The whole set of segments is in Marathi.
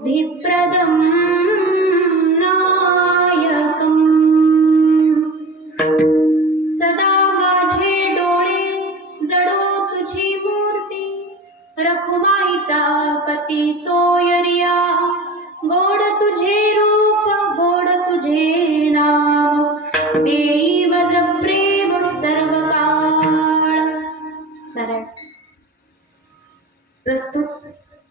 बुद्धिप्रदं नायकम् सदा माझे डोळे जडो तुझी मूर्ती रखुमाईचा पती सोयरिया गोड तुझे रूप गोड तुझे नाम देई वज प्रेम सर्व काळ। प्रस्तुत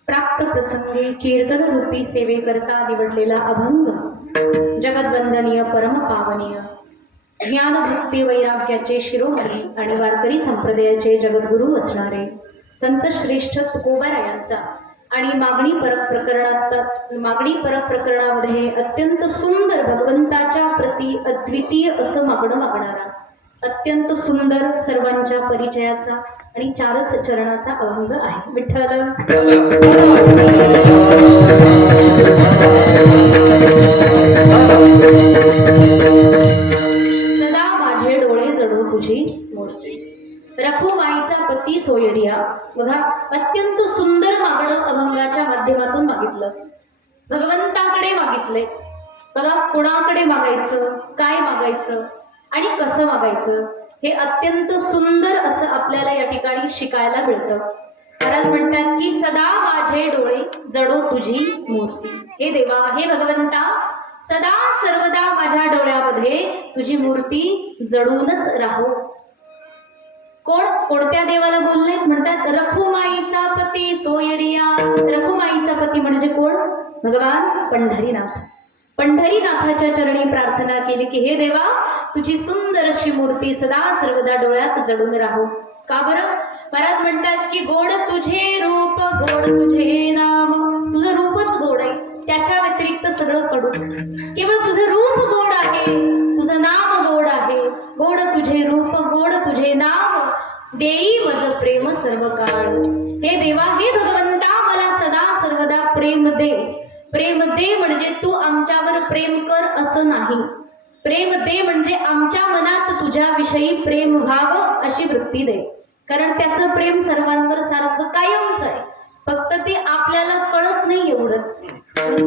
प्राप्त प्रसंगी कीर्तन रूपी सेवेकरता निवडलेला अभंग जगद्वंदनीय परम पावनीय ज्ञान भक्ती वैराग्याचे शिरोमणी आणि वारकरी संप्रदायाचे जगद्गुरू असणारे संत श्रेष्ठ तुकोबारायांचा आणि मागणी परब प्रकरणामध्ये अत्यंत सुंदर भगवंताच्या प्रती अद्वितीय असं मागणं मागणारा अत्यंत सुंदर सर्वांच्या परिचयाचा आणि चारच चरणाचा अभंग आहे। विठ्ठल सदा माझे डोळे जडो तुझी मूर्ती रखुमाईचा पती सोयरिया। बघा, अत्यंत सुंदर मागणं अभंगाच्या माध्यमातून मागितलं, भगवंताकडे मागितले। बघा, कोणाकडे मागायचं, काय मागायचं आणि कसं मागायचं हे अत्यंत सुंदर असं आपल्याला या ठिकाणी शिकायला मिळतं। महाराज म्हणतात की सदा माझे डोळे जडो तुझी मूर्ती। हे देवा, हे भगवंता, सदा सर्वदा माझ्या डोळ्यामध्ये तुझी मूर्ती जडूनच राहो। कोणत्या देवाला बोलले? म्हणतात रखुमाईचा पती सोयरिया। रखुमाईचा पती म्हणजे कोण? भगवान पंढरीनाथ। पंढरीनाथाच्या चरणी प्रार्थना केली की हे देवा, तुझी सुंदर अशी मूर्ती सदा सर्वदा डोळ्यात जडून राहो। का बरं? महाराज म्हणतात की गोड तुझे रूप गोड तुझे नाम। तुझं रूपच गोड आहे, त्याच्या व्यतिरिक्त सगळं कडू। केवळ तुझं रूप गोड आहे, तुझं नाम गोड आहे। गोड तुझे रूप गोड तुझे नाम देई वज प्रेम सर्व काळ। हे देवा, हे भगवंता, मला सदा सर्वदा प्रेम दे। प्रेम दे म्हणजे तू आमच्यावर प्रेम कर असं नाही, प्रेम दे म्हणजे आमच्या मनात तुझ्याविषयी प्रेम व्हावं अशी वृत्ती दे। कारण त्याचं प्रेम सर्वांवर सारखं कायमच आहे, फक्त ते आपल्याला कळत नाही एवढंच।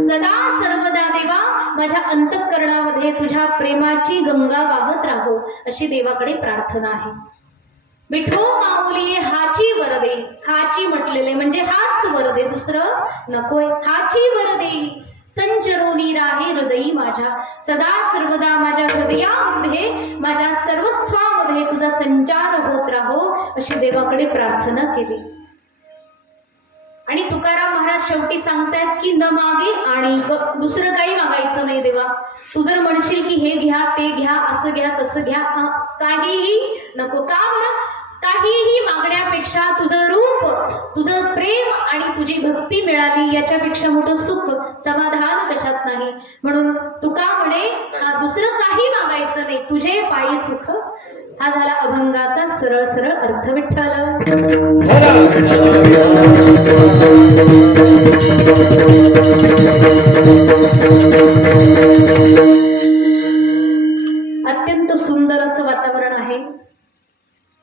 सदा सर्वदा देवा माझ्या अंतःकरणामध्ये तुझ्या प्रेमाची गंगा वाहत राहो अशी देवाकडे प्रार्थना आहे। विठो माऊली हाची वरदे। हाची म्हटलेले म्हणजे हाच वरदे, दुसरं नकोय। हाची वरदे संचरोनी राहे हृदयी माझ्या, सदा सर्वदा माझ्या हृदयामध्ये माझ्या सर्वस्वामध्ये तुझा संचार होत राहो अशी देवाकडे प्रार्थना केली। आणि तुकाराम महाराज शेवटी सांगतायत की न मागे आणि दुसरं काही मागायचं नाही देवा। तू जर म्हणशील की हे घ्या ते घ्या असं घ्या तसं घ्या, काहीही नको। का बरं? काहीही मागण्यापेक्षा तुझं रूप तुझं प्रेम आणि तुझी भक्ती मिळाली याच्यापेक्षा मोठं सुख समाधान कशात नाही। म्हणून तुका म्हणे दुसरं काही मागायचं नाही, तुझे पायी सुख। हा झाला अभंगाचा सरळ सरळ अर्थ। विठ्ठल अत्यंत सुंदर असं वातावरण आहे।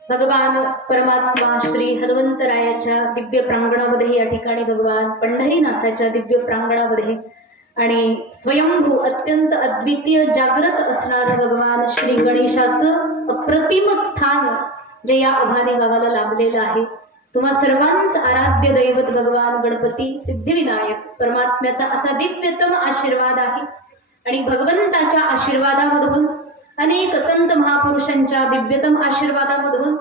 भगवान परमात्मा श्री हनुमंतरायाच्या दिव्य प्रांगणामध्ये या ठिकाणी भगवान पंढरीनाथाच्या दिव्य प्रांगणामध्ये आणि स्वयंभू अत्यंत अद्वितीय जागृत असणारं भगवान श्री गणेशाचं अप्रतिम स्थान जे या अभानी गावाला लाभलेलं आहे। तुम्हा सर्वांचं आराध्य दैवत भगवान गणपती सिद्धिविनायक परमात्म्याचा असा दिव्यतम आशीर्वाद आहे। आणि भगवंताच्या आशीर्वादामधून अनेक संत महापुरुषांच्या दिव्यतम आशीर्वादामधून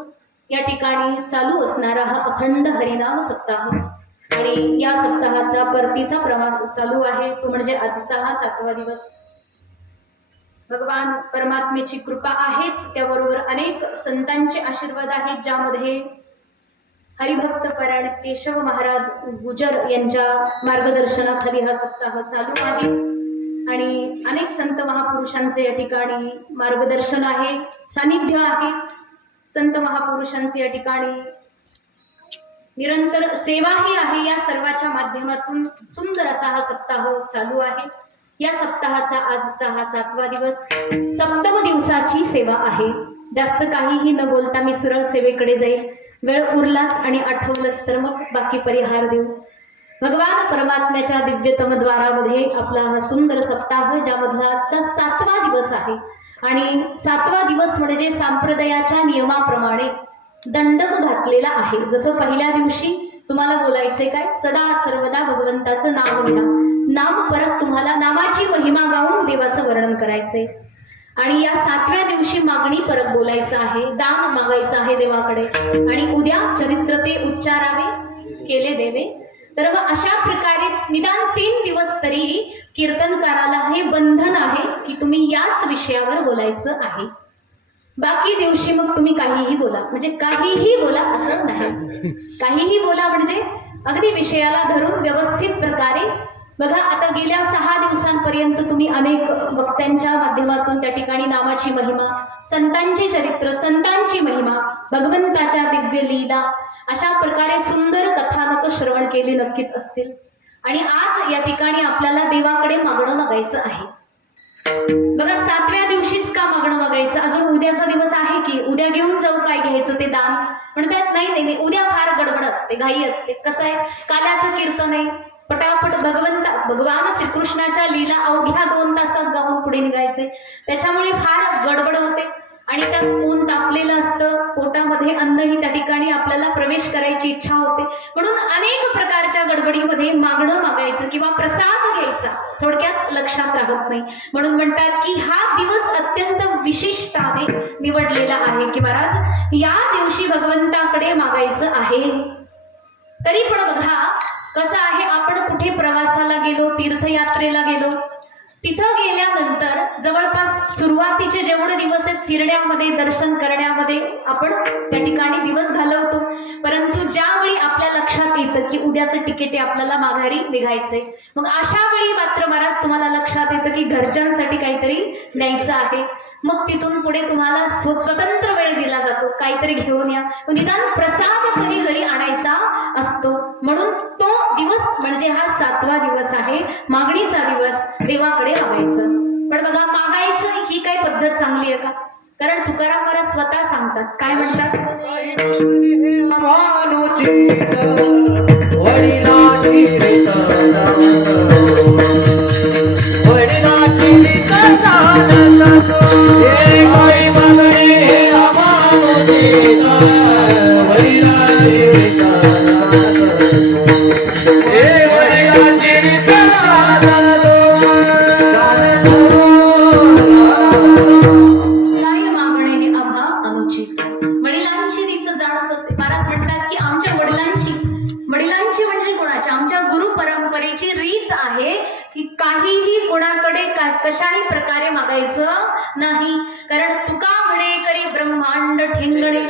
या ठिकाणी चालू असणारा हा अखंड हरिनाम सप्ताह आणि या सप्ताहाचा परतीचा प्रवास चालू आहे, तो म्हणजे आजचा हा 7वा दिवस। भगवान परमात्म्याची कृपा आहेच, त्याबरोबर अनेक संतांचे आशीर्वाद आहेत, ज्यामध्ये हरिभक्त परायण केशव महाराज गुजर यांच्या मार्गदर्शनाखाली हा सप्ताह चालू आहे। आणि अनेक संत महापुरुषांचे या ठिकाणी मार्गदर्शन आहे, सानिध्य आहे। संत महापुरुषांचे या ठिकाणी निरंतर सेवाही आहे। या सर्वाच्या माध्यमातून सुंदर असा हा सप्ताह चालू आहे। या सप्ताहाचा आजचा हा 7वा दिवस, सप्तम दिवसाची सेवा आहे। जास्त काहीही न बोलता मी सरळ सेवेकडे जाईल। वेळ उरलाच आणि आठवलंच तर मग बाकी परिहार देऊ। भगवान परमात्म्याच्या दिव्यतम द्वारामध्ये आपला हा सुंदर सप्ताह, ज्यामधला आजचा 7वा दिवस आहे. आणि 7वा दिवस म्हणजे संप्रदायाच्या नियमाप्रमाणे दंडक घातलेला आहे. जसं पहिल्या दिवशी तुम्हाला बोलायचे काय, सदा सर्वदा भगवंताचं नाम घ्या. नाम परत तुम्हाला नामाची महिमा गाऊन देवाचं वर्णन करायचंय. आणि या 7व्या दिवशी मागणी परत बोलायचं आहे, दान मागायचं आहे देवाकडे. आणि उद्या चरित्र ते उच्चारावे, केले देवे. तर मग अशा प्रकारे निदान 3 दिवस तरी कीर्तनकाराला हे बंधन आहे की तुम्ही याच विषयावर बोलायचं आहे. बाकी दिवशी मग तुम्ही काहीही बोला, म्हणजे काहीही बोला असं नाही, काहीही बोला म्हणजे अगदी विषयाला धरून व्यवस्थित प्रकारे. बघा, आता गेल्या 6 दिवसांपर्यंत तुम्ही अनेक वक्त्यांच्या माध्यमातून त्या ठिकाणी नामाची महिमा, संतांचे चरित्र, संतांची महिमा, भगवंताच्या दिव्य लीला, अशा प्रकारे सुंदर कथानक श्रवण केले नक्कीच असतील. आणि आज या ठिकाणी आपल्याला देवाकडे मागणं मागायचं आहे. बघा, 7व्या दिवशीच का मागणं मागायचं? अजून उद्याचा दिवस आहे की उद्या घेऊन जाऊ, काय घ्यायचं ते दान म्हणतात. नाही नाही, उद्या फार गडबड असते, घाई असते. कसं आहे, काल्याचं कीर्तन आहे, पटापट भगवान श्रीकृष्णाच्या लीला अवघ्या 2 तासात गाऊन पुढे निघायचे. त्याच्यामुळे फार गडबड होते. आणि त्यात ऊन तापलेलं असतं, पोटामध्ये अन्नही त्या ठिकाणी आपल्याला प्रवेश करायची इच्छा होते. म्हणून अनेक प्रकारच्या गडबडीमध्ये मागणं मागायचं किंवा प्रसाद घ्यायचा थोडक्यात लक्षात राहत नाही. म्हणून म्हणतात की हा दिवस अत्यंत विशिष्टाने निवडलेला आहे की महाराज या दिवशी भगवंताकडे मागायचं आहे. तरी पण बघा कसं आहे, आपण कुठे प्रवासाला गेलो, तीर्थयात्रेला गेलो, तिथं गेल्यानंतर जवळपास सुरुवातीचे जेवढे दिवस आहेत फिरण्यामध्ये, दर्शन करण्यामध्ये आपण त्या ठिकाणी दिवस घालवतो. परंतु ज्यावेळी आपल्या लक्षात येतं की उद्याचं तिकीट आहे, आपल्याला माघारी निघायचंय, मग अशा वेळी मात्र महाराज तुम्हाला लक्षात येतं की घरच्यांसाठी काहीतरी न्यायचं आहे. मग तिथून पुढे तुम्हाला स्वतंत्र वेळ दिला जातो, काहीतरी घेऊन या, निदान प्रसाद तरी घरी आणायचा असतो. म्हणून तो दिवस म्हणजे हा 7वा दिवस आहे, मागणीचा दिवस, देवाकडे मागायचं. पण बघा, मागायचं ही काही पद्धत चांगली आहे का? कारण तुकाराम महाराज स्वतः सांगतात, काय म्हणतात, कशाही प्रकारे मागायचं नाही. कारण तुका म्हणे करी ब्रह्मांड ठेंगणे,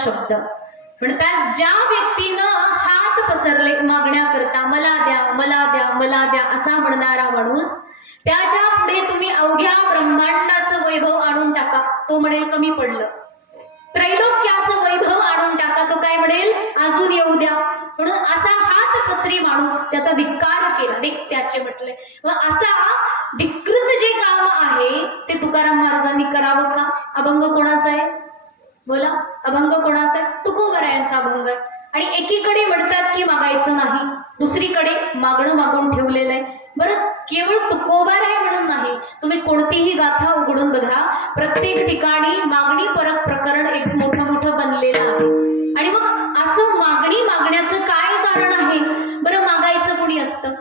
शब्द म्हणतात. ज्या व्यक्तीनं हात पसरले मागण्याकरता, मला द्या मला द्या मला द्या असा म्हणणारा माणूस, त्याच्या पुढे तुम्ही अवघ्या ब्रह्मांडाचं वैभव आणून टाका, तो म्हणेल कमी पडलं. त्रैलोक्याचं वैभव आणून टाका, तो काय म्हणेल अजून येऊ द्या. म्हणून असा हात पसरी माणूस, त्याचा धिक्कार केला, त्याचे म्हटले. मग असा धिक्कृत जे काम आहे ते तुकाराम महाराजांनी करावं का? अभंग कोणाचा आहे बोला? अभंग कोणाचा आहे? तुकोबरायांचा अभंग. आणि एकीकडे म्हणतात की मागायचं नाही, दुसरीकडे मागणं मागून ठेवलेलं आहे. बरं, केवळ तुकोबाराय म्हणून नाही, तुम्ही कोणतीही गाथा उघडून बघा, प्रत्येक ठिकाणी मागणी परत प्रकरण एक मोठं मोठं बनलेलं आहे. आणि मग असं मागणी मागण्याचं काय कारण आहे बरं? मागायचं कोणी असतं?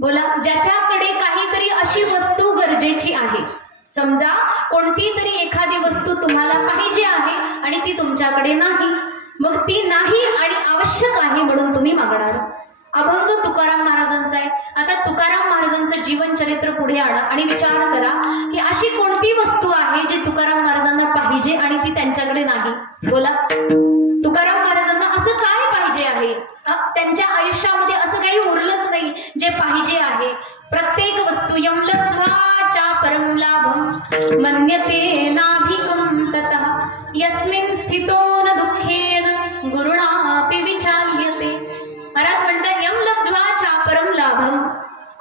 बोला, ज्याच्याकडे काहीतरी अशी वस्तू गरजेची आहे, समजा कोणती तरी एखादी वस्तू तुम्हाला पाहिजे आहे आणि ती तुमच्याकडे नाही, मग ती नाही आणि आवश्यक आहे म्हणून तुम्ही मागणार. अभंग तुकाराम महाराजांचा आहे. आता तुकाराम महाराजांचं जीवन चरित्र पुढे आणा आणि विचार करा की अशी कोणती वस्तू आहे जी तुकाराम महाराजांना पाहिजे आणि ती त्यांच्याकडे नाही. बोला, तुकाराम महाराजांना असं काय पाहिजे आहे? त्यांच्या आयुष्यामध्ये असं काही उरलंच नाही जे पाहिजे आहे. प्रत्येक वस्तू यम लब्ध्वा परम लाभम मन्यते नाधिकं ततः यस्मिन् स्थितो न दुःखेन गुरुणापि विचाल्यते. महाराज म्हणतात यम लब्ध्वा परम लाभम,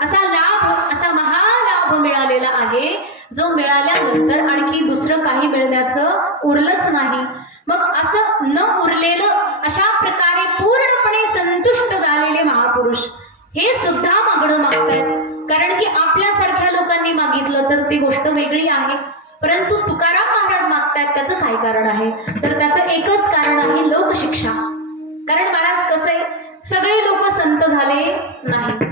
असा लाभ, असा महालाभ मिळालेला आहे जो मिळाल्यानंतर आणखी दुसरं काही मिळण्याचं उरलंच नाही. मग असं न उरलेलं अशा प्रकारे पूर्णपणे संतुष्ट झालेले महापुरुष हे सुद्धा मागणं मागतायत. कारण की आपल्यासारख्या लोकांनी मागितलं तर ती गोष्ट वेगळी आहे, परंतु तुकाराम महाराज मागतायत त्याचं काय कारण आहे? तर त्याचं एकच कारण आहे, लोकशिक्षा. कारण महाराज कसं आहे, सगळे लोक संत झाले नाही,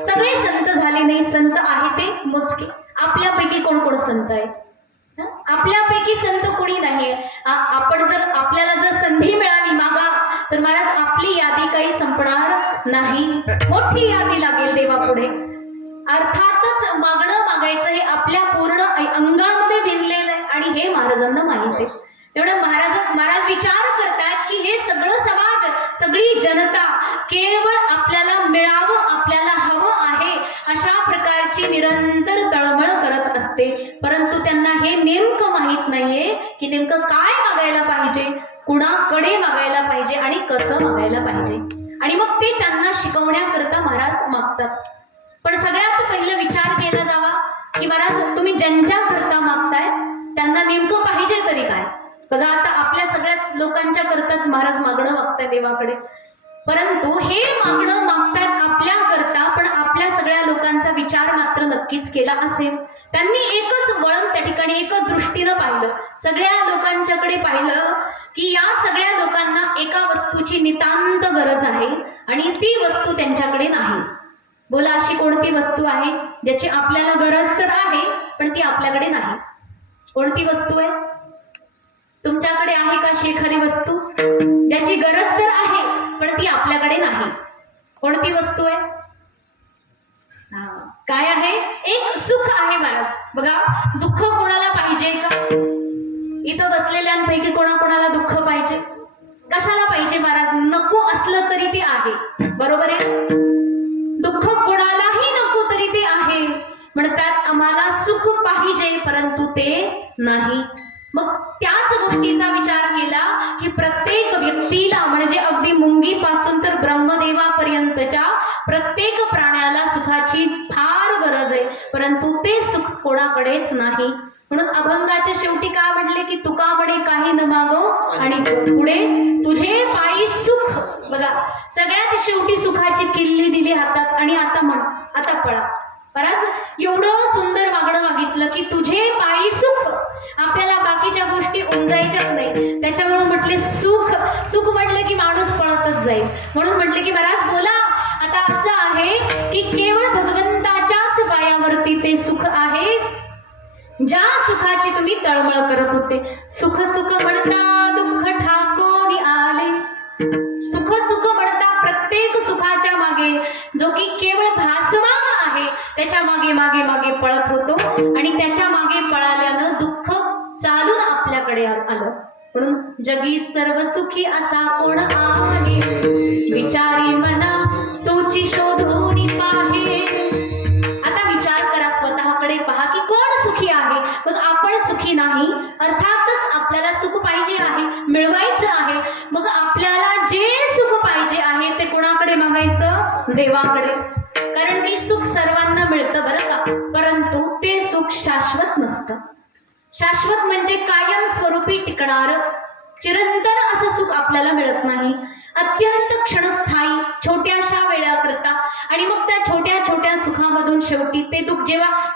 सगळे संत झाले नाही, संत आहे ते मोजके. आपल्यापैकी कोण कोण संत आहे? आपल्यापैकी संत कोणी नाहीये. आपण जर, आपल्याला जर संधी मिळाली मागा, तर महाराज आपली यादी काही संपणार नाही, मोठी यादी लागेल देवापुढे. अर्थातच मागणं मागायचं हे आपल्या पूर्ण अंगामध्ये भिनलेलं आहे आणि हे महाराजांना माहित आहे. तेवढं महाराज विचार करतात की हे सगळं समाज, सगळी जनता केवळ आपल्याला मिळावं, आपल्याला हवं आहे अशा प्रकारची निरंतर तळमळ करत असते, परंतु त्यांना हे नेमकं माहित नाहीये की नेमकं काय मागायला पाहिजे, कुणाकडे मागायला पाहिजे आणि कसं मागायला पाहिजे. आणि मग ते त्यांना शिकवण्याकरता महाराज मागतात. पण सगळ्यात पहिलं विचार केला जावा की महाराज तुम्ही ज्यांच्याकरता मागताय त्यांना नेमकं पाहिजे तरी काय? बघा, आता आपल्या सगळ्याच लोकांच्या करतात महाराज मागणं मागताय देवाकडे, परंतु हे मागणं मागतात आपल्या करता, पण आपल्या सगळ्या लोकांचा विचार मात्र नक्कीच केला असेल. त्यांनी एकच वळण त्या ठिकाणी एकच दृष्टीनं पाहिलं, सगळ्या लोकांच्याकडे पाहिलं की या सगळ्या लोकांना एका वस्तूची नितांत गरज आहे आणि ती वस्तू त्यांच्याकडे नाही. बोला, अशी कोणती वस्तू आहे ज्याची आपल्याला गरज तर आहे पण ती आपल्याकडे नाही? कोणती वस्तू आहे? तुमच्याकडे आहे का अशी एखादी वस्तू ज्याची गरज तर आहे पण ती आपल्याकडे नाही? कोणती वस्तू आहे? काय आहे? एक सुख आहे महाराज. बघा, दुःख कोणाला पाहिजे का? इथं बसलेल्यांपैकी कोणाकोणाला दुःख पाहिजे? कशाला पाहिजे महाराज? नको असलं तरी ते आहे, बरोबर आहे? दुःख कोणालाही नको तरी ते आहे. म्हणतात आम्हाला सुख पाहिजे परंतु ते नाही. मग त्याच गोष्टीचा विचार केला की प्रत्येक व्यक्तीला, म्हणजे अगदी मुंगीपासून तर ब्रह्मदेवापर्यंतच्या प्रत्येक प्राण्याला सुखाची फार गरज आहे, परंतु ते सुख कोणाकडेच नाही. म्हणून अभंगाच्या शेवटी काय म्हटले की तुका म्हणे काही न मागो आणि पुढे तुझे पायी सुख. बघा, सगळ्यात शेवटी सुखाची किल्ली दिली हातात आणि आता म्हण, आता पळा. बराच एवढं सुंदर मागणं मागितलं की तुझे पायी सुख. आपल्याला बाकीच्या गोष्टी उमजायच्याच नाही, त्याच्यामुळे म्हटले सुख. सुख म्हटलं की माणूस पळतच जाईल, म्हणून म्हटले की महाराज बोला, आता असं आहे की केवळ भगवंताच्याच पायावरती ते सुख आहे ज्या सुखाची तुम्ही तळमळ करत होते. सुख सुख म्हणता दुःख ठाकोनी आले. सुख सुख म्हणता प्रत्येक सुखाच्या मागे जो की केवळ भासमान आहे त्याच्या मागे मागे मागे पळत होतो आणि त्याच्या मागे पळाल्यानं दुःख चालून आपल्याकडे आलं. म्हणून जगी सर्व सुखी असा कोण आहे, विचारी मना तोची शोधून पाहे. आता विचार करा, स्वतःकडे पहा की कोण सुखी आहे. मग आपण सुखी नाही, अर्थातच आपल्याला सुख पाहिजे आहे, मिळवायचं आहे. मग आपल्याला जे सुख पाहिजे आहे ते कोणाकडे मागायचं? देवाकडे. कारण की सुख सर्वांना मिळतं बरं का, परंतु ते सुख शाश्वत नसतं. शाश्वत म्हणजे कायम स्वरूपी टिकणार चिरंतन असं सुख आपल्याला मिळत नाही. अत्यंत क्षणस्थायी, छोट्याशा वेळाकरता. आणि मग त्या छोट्या छोट्या सुखामधून शेवटी ते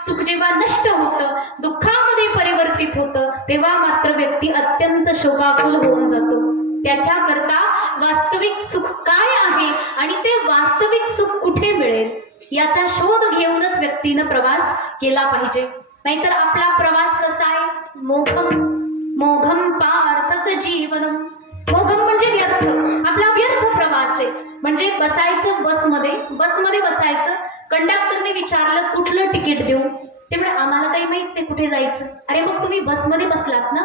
सुख जेव्हा नष्ट होतं, दुःखामध्ये परिवर्तित होतं, तेव्हा मात्र व्यक्ती अत्यंत शोकाकुल होऊन जातो. त्याच्याकरता वास्तविक सुख काय आहे आणि ते वास्तविक सुख कुठे मिळेल याचा शोध घेऊनच व्यक्तीनं प्रवास केला पाहिजे. नाहीतर आपला प्रवास कसा आहे, मोघम मोघम पार्थस जीवनम. मोघम म्हणजे व्यर्थ, आपला व्यर्थ प्रवास आहे. म्हणजे बसायचं बसमध्ये बसायचं, कंडक्टरने विचारलं कुठलं तिकीट देऊ, ते म्हणजे आम्हाला काही माहित नाही कुठे जायचं. अरे मग तुम्ही बसमध्ये बसलात ना,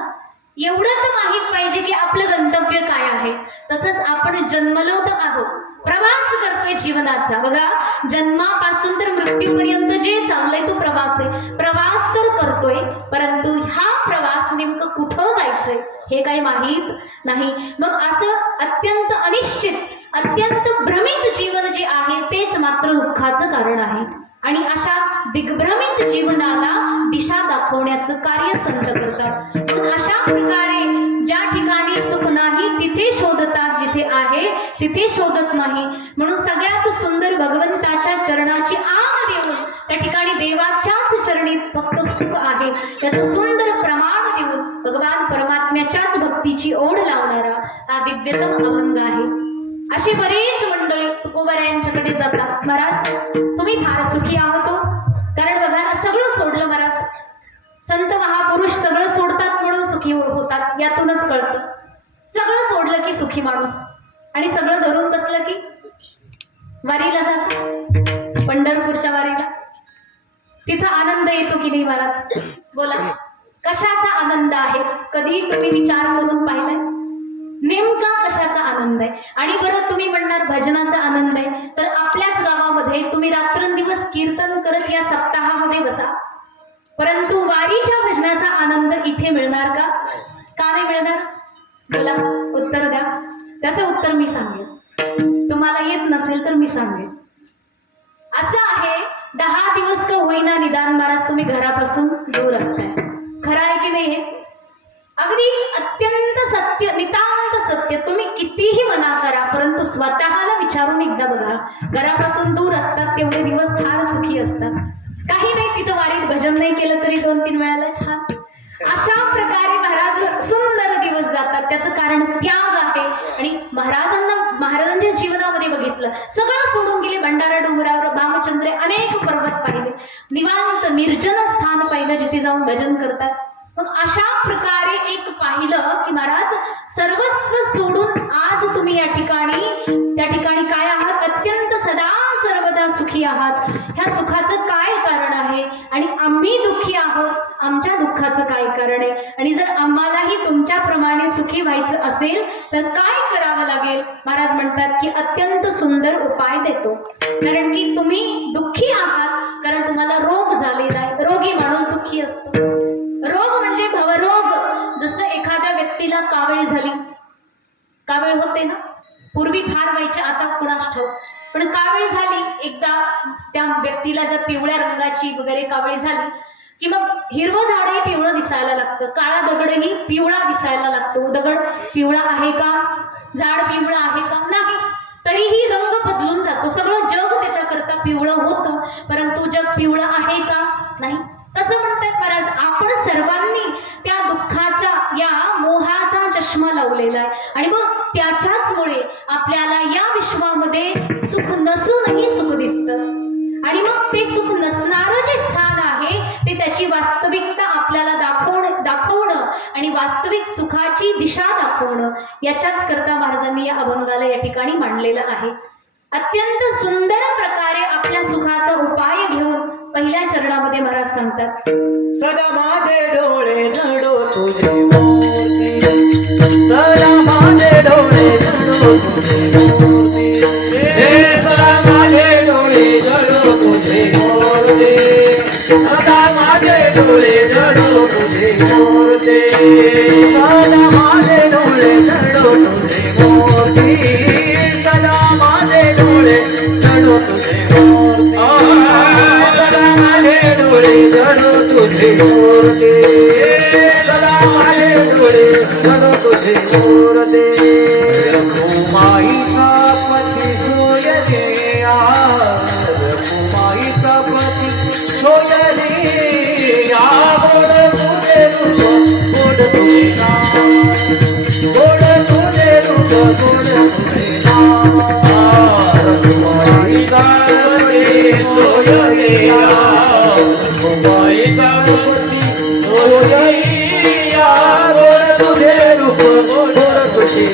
एवढं तर माहित पाहिजे की आपलं गंतव्य काय आहे. तसंच आपण जन्मलो तर आहोत, प्रवास करतोय जीवनाचा. बघा, जन्मापासून तर मृत्यूपर्यंत जे चाललंय तो प्रवास आहे. प्रवास तर करतोय, परंतु हा प्रवास नेमकं कुठं जायचंय हे काही माहीत नाही. मग असं अत्यंत अनिश्चित, अत्यंत भ्रमित जीवन जे आहे तेच मात्र दुःखाचं कारण आहे. आणि अशा दिग्भ्रमित जीवनाला दिशा दाखवण्याचं कार्य संत करतात. मग अशा प्रकारे ज्या ठिकाणी सुख नाही तिथे शोधतात, जिथे आहे तिथे शोधत नाही. म्हणून सगळ्यात सुंदर भगवंताच्या चरणाची आग देऊन त्या ठिकाणी देवाच्याच चरणी फक्त सुख आहे याचं सुंदर प्रमाण देऊन भगवान परमात्म्याच्याच भक्तीची ओढ लावणारा हा दिव्यतम अभंग आहे. असे बरेच मंडळी तुकोबारायांच्याकडे जातात. महाराज तुम्ही फार सुखी आहोत, कारण बघा ना सगळं सोडलं महाराज. संत महापुरुष सगळं सोडतात म्हणून सुखी होतात, यातूनच कळतं. सगळं सोडलं की सुखी माणूस, आणि सगळं धरून बसलं की वारीला जात, पंढरपूरच्या वारीला, तिथं आनंद येतो की नाही महाराज? बोला, कशाचा आनंद आहे? कधी तुम्ही विचार करून पाहिलाय नेमका कशाचा आनंद आहे? आणि बरं तुम्ही म्हणणार भजनाचा आनंद आहे, तर आपल्याच गावामध्ये तुम्ही रात्रंदिवस कीर्तन करत या सप्ताहामध्ये बसा, परंतु वारीच्या भजनाचा आनंद इथे मिळणार का? का नाही मिळणार? बोला, उत्तर द्या. त्याचं उत्तर मी सांगेन, तुम्हाला येत नसेल तर मी सांगेन. असं आहे, 10 दिवस का होईना निदान महाराज तुम्ही घरापासून दूर असताय. खरं आहे की नाही? हे अगदी अत्यंत सत्य, नितांत सत्य. तुम्ही कितीही मना करा, परंतु स्वतःला विचारून एकदा बघा, घरापासून दूर असतात तेवढे दिवस फार सुखी असतात. काही नाही, तिथं वारीत भजन नाही केलं तरी 2-3 वेळाला छान. अशा प्रकारे महाराज सुंदर दिवस जातात. त्याचं कारण त्याग आहे. आणि महाराजांच्या जीवनामध्ये बघितलं, सगळं सोडून गेले. भंडारा डोंगरावर भामचंद्रे अनेक पर्वत पाहिले, निवांत निर्जन स्थान पाहिलं जिथे जाऊन भजन करतात. मग अशा प्रकारे एक पाहिलं की महाराज सर्वस्व सोडून आज तुम्ही त्या ठिकाणी काय आहात? अत्यंत सदा सर्वदा सुखी आहात. ह्या सुखाचं काय कारण आहे? आणि आम्ही दुःखी आहोत, आमच्या दुःखाचं काय कारण आहे? आणि जर आम्हालाही तुमच्याप्रमाणे सुखी व्हायचं असेल तर काय करावं लागेल? महाराज म्हणतात की अत्यंत सुंदर उपाय देतो. कारण की तुम्ही दुःखी आहात कारण तुम्हाला रोग झालेला आहे. रोगी माणूस दुःखी असतो. रोग म्हणजे भवरोग. जसं एखाद्या व्यक्तीला कावीळ झाली, कावीळ होते ना, पूर्वी फार व्हायचे, आता कुणास ठाऊक, पण कावीळ झाली एकदा त्या व्यक्तीला, जर पिवळ्या रंगाची वगैरे कावीळ झाली की मग हिरवं झाडही पिवळं दिसायला लागतं, काळा दगडही पिवळा दिसायला लागतो. दगड पिवळा आहे का? झाड पिवळं आहे का? नाही. तरीही रंग बदलून जातो. सगळं जग त्याच्याकरता पिवळं होतं, परंतु जग पिवळं आहे का? नाही. तसं म्हणतात महाराज, आपण सर्वांनी त्या दुःखाचा, या मोहाचा चष्मा लावलेला आहे. आणि मग त्याच्याचमुळे आपल्याला या विश्वामध्ये सुख नसूनही सुख दिसतं. आणि मग ते सुख नसणारं जे स्थान आहे ते त्याची वास्तविकता आपल्याला दाखवणं आणि वास्तविक सुखाची दिशा दाखवणं, याच्याच करता महाराजांनी या अभंगाला या ठिकाणी मांडलेलं आहे. अत्यंत सुंदर प्रकारे आपल्या सुखाचा उपाय घेऊन पहिल्या चरणामध्ये महाराज सांगतात, सदा माझे डोळे नडो तुझे मूर्ती, सदा माझे डोळे नडो तुझे मूर्ती, सदा माझे डोळे नडो तुझे मूर्ती, सदा माझे डोळे नडो तुझे मूर्ती, सदा माझे डोळे नडो तुझे मूर्ती, सदा माझे डोळे नडो तुझे मूर्ती, सदा माझे डोळे नडो तुझे मूर्ती, सदा माझे डोळे नडो तुझे मूर्ती. रखुमाईचा पती सोय रे, रखुमाईचा पती सोय रे, गोड तुझे रूप, गोड तुझे नाम, गोड तुझे रूप, गोड तुझे नाम. रखुमाईचा रे रखुमाईचा पती सोयरिया गोड तुझे रूप गोड तुझे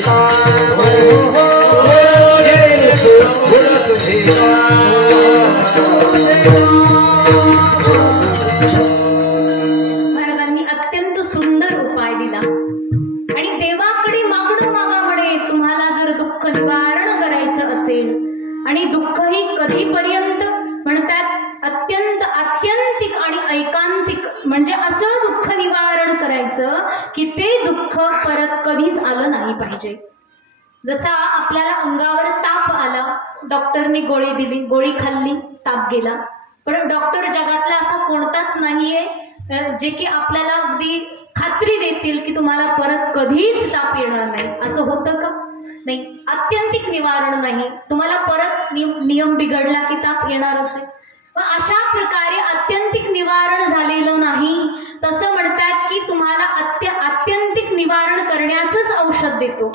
महाराजांनी अत्यंत सुंदर उपाय दिला आणि देवाकडे मागणं मागा म्हणे. तुम्हाला जर दुःख निवारण करायचं असेल आणि दुःखही कधीपर्यंत म्हणतात अत्यंत आत्यंतिक आणि ऐकांतिक म्हणजे असं दुःख निवारण करायचं की ते दुःख परत कधीच आलं नाही पाहिजे. जसा आपल्याला अंगावर ताप आला, डॉक्टरने गोळी दिली, गोळी खाल्ली, ताप गेला. पण डॉक्टर जगातला असा कोणताच नाहीये जे की आपल्याला अगदी खात्री देतील की तुम्हाला परत कधीच ताप येणार नाही. असं होतं का? नाही. आत्यंतिक निवारण नाही. तुम्हाला परत नियम बिघडला की ताप येणारच आहे. पण अशा प्रकारे आत्यंतिक निवारण झालेलं नाही. तसं म्हणतात की तुम्हाला आत्यंतिक निवारण करण्याचंच औषध देतो.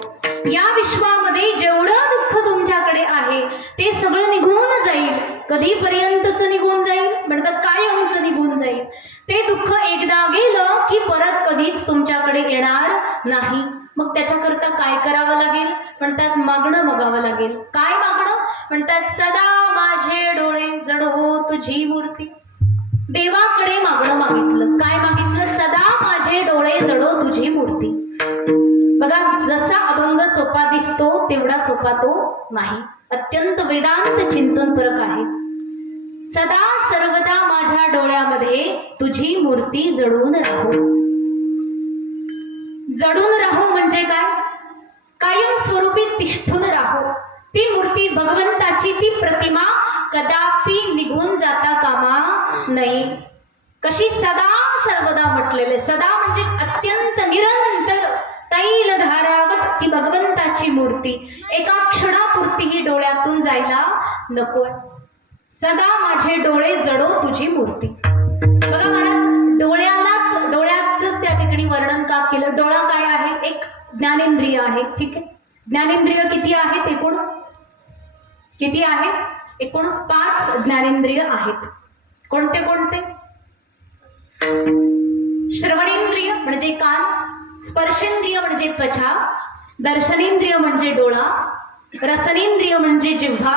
या विश्वामध्ये जेवढं दुःख तुमच्याकडे आहे ते सगळं निघून जाईल. कधीपर्यंतच निघून जाईल? म्हणतात कायमच निघून जाईल. ते दुःख एकदा गेलं की परत कधीच तुमच्याकडे येणार नाही. मग त्याच्याकरता काय करावं लागेल? म्हणतात मागणं मागावं लागेल. काय मागणं? म्हणतात सदा माझे डोळे जडो तुझी मूर्ती. देवाकडे मागणं मागितलं. काय मागितलं? सदा माझे डोळे जडो तुझी मूर्ती. बघा, जसा अभंग सोपा दिसतो तेवढा सोपा तो नाही. अत्यंत वेदांत चिंतन फरक आहे. सदा सर्वदा माझ्या डोळ्यामध्ये तुझी मूर्ती जडून राहो. जडून राहो म्हणजे काय? कायम स्वरूपी तिष्ठून राहो. ती मूर्ती भगवंताची, ती प्रतिमा कदापि निघून जाता कामा नाही. कशी? सदा सर्वदा म्हटलेले. सदा म्हणजे अत्यंत निरंतर तैल धारावत ती भगवंताची मूर्ती एका क्षणापुरती ही डोळ्यातून जायला नकोय. सदा माझे डोळे जडो तुझी मूर्ती. बघा महाराज, डोळ्याचंच त्या ठिकाणी वर्णन का केलं? डोळा काय आहे? एक ज्ञानेंद्रिय आहे. ठीक आहे. ज्ञानेंद्रिय किती आहेत एकूण? किती आहेत? एकूण 5 ज्ञानेंद्रिय आहेत. कोणते कोणते? श्रवणेंद्रिय म्हणजे कान, स्पर्शेंद्रिय म्हणजे त्वचा, दर्शनेंद्रिय म्हणजे डोळा, रसनेंद्रिय म्हणजे जिव्हा,